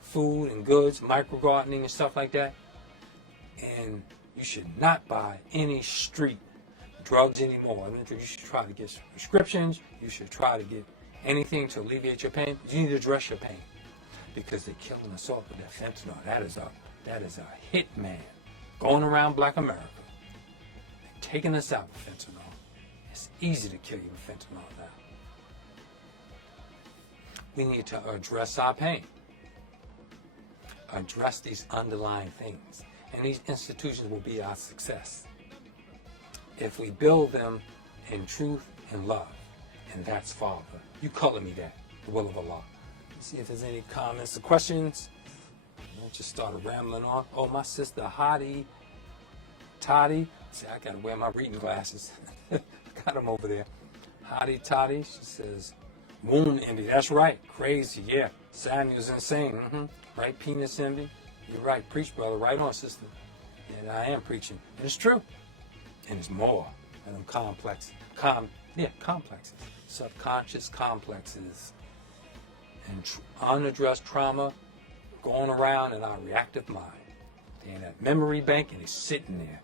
food and goods, micro gardening and stuff like that. And you should not buy any street drugs anymore. I mean, you should try to get prescriptions. You should try to get anything to alleviate your pain. You need to address your pain because they're killing us off with that fentanyl. That is a hit man going around Black America. They're taking us out with fentanyl. It's easy to kill you with fentanyl now. We need to address our pain. Address these underlying things. And these institutions will be our success if we build them in truth and love. And that's Father. You color me that, the will of Allah. Let's see if there's any comments or questions. I just started rambling on. Oh, my sister Hadi Toddy. See, I gotta wear my reading glasses. Got them over there. Hadi Toddy. She says, womb envy. That's right. Crazy. Yeah. Samuel's insane. Right? Penis envy. You're right. Preach, brother. Right on, sister. And I am preaching. And it's true. And it's more than them complexes. Complexes. Subconscious complexes. And unaddressed trauma going around in our reactive mind. They're in that memory bank and it's sitting there.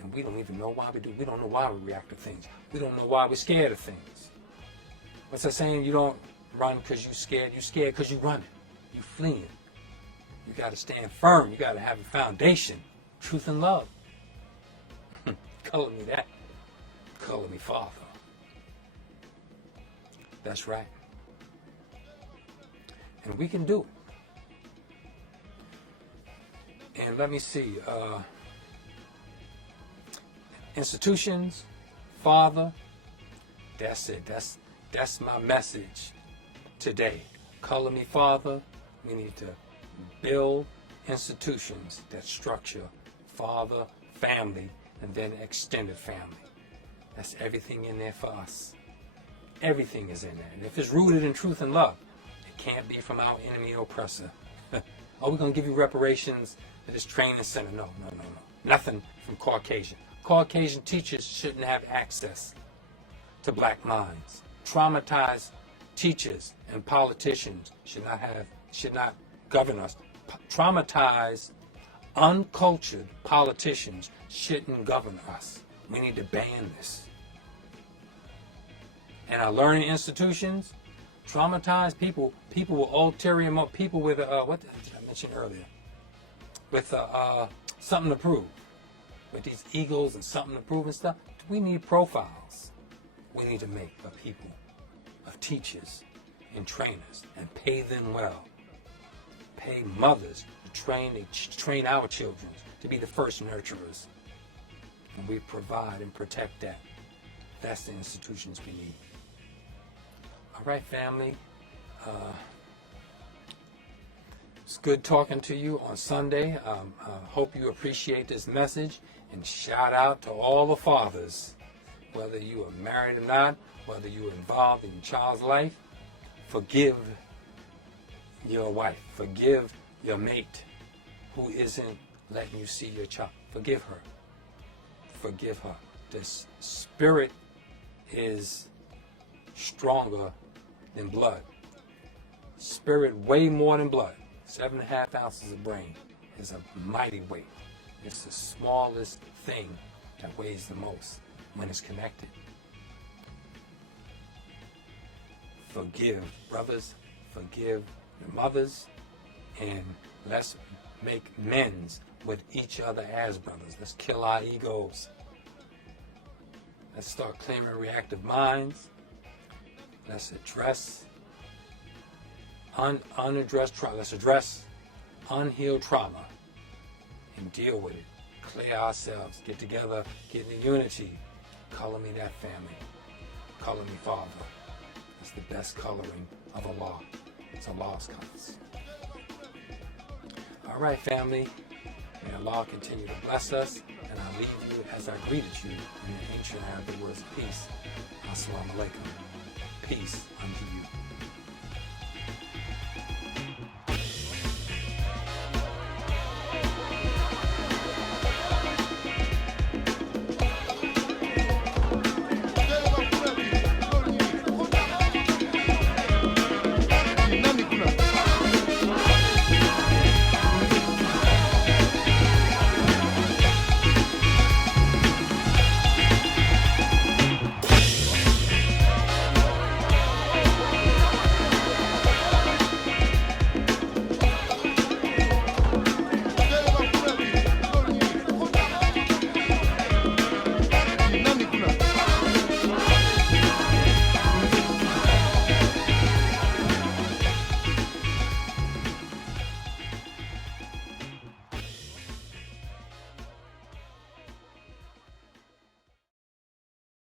And we don't even know why we do. We don't know why we react to things. We don't know why we're scared of things. What's that saying? You don't run because you're scared. You're scared because you're running. You're fleeing. You got to stand firm. You got to have a foundation. Truth and love. Color me that. Color me Father. That's right. And we can do it. And let me see. Institutions, Father. That's it. That's my message today. Color me Father. We need to build institutions that structure Father, family, and then extended family. That's everything in there for us. Everything is in there. And if it's rooted in truth and love, it can't be from our enemy oppressor. Are we going to give you reparations at this training center? No. Nothing from Caucasian. Caucasian teachers shouldn't have access to black minds. Traumatized teachers and politicians should not govern us. Traumatized, uncultured politicians shouldn't govern us. We need to ban this. And our learning institutions, traumatized people with ulterior motive, people with what did I mention earlier? With something to prove, with these egos and something to prove and stuff. We need profiles. We need to make of people, of teachers and trainers, and pay them well. Pay mothers to train our children to be the first nurturers. And we provide and protect that. That's the institutions we need. All right, family. It's good talking to you on Sunday. I hope you appreciate this message. And shout out to all the fathers, whether you are married or not, whether you're involved in your child's life. Forgive your wife. Forgive your mate who isn't letting you see your child. Forgive her. Forgive her. This spirit is stronger than blood. Spirit way more than blood. 7.5 ounces of brain is a mighty weight. It's the smallest thing that weighs the most when it's connected. Forgive, brothers. Forgive your mothers. And let's make amends with each other as brothers. Let's kill our egos. Let's start clearing reactive minds. Let's address unaddressed trauma. Let's address unhealed trauma and deal with it. Clear ourselves. Get together. Get in unity. Color me that family. Color me Father. That's the best coloring of Allah. It's Allah's colors. All right, family. May Allah continue to bless us. And I leave you as I greeted you in the ancient Arabic words of peace. Assalamu alaikum. Peace unto you.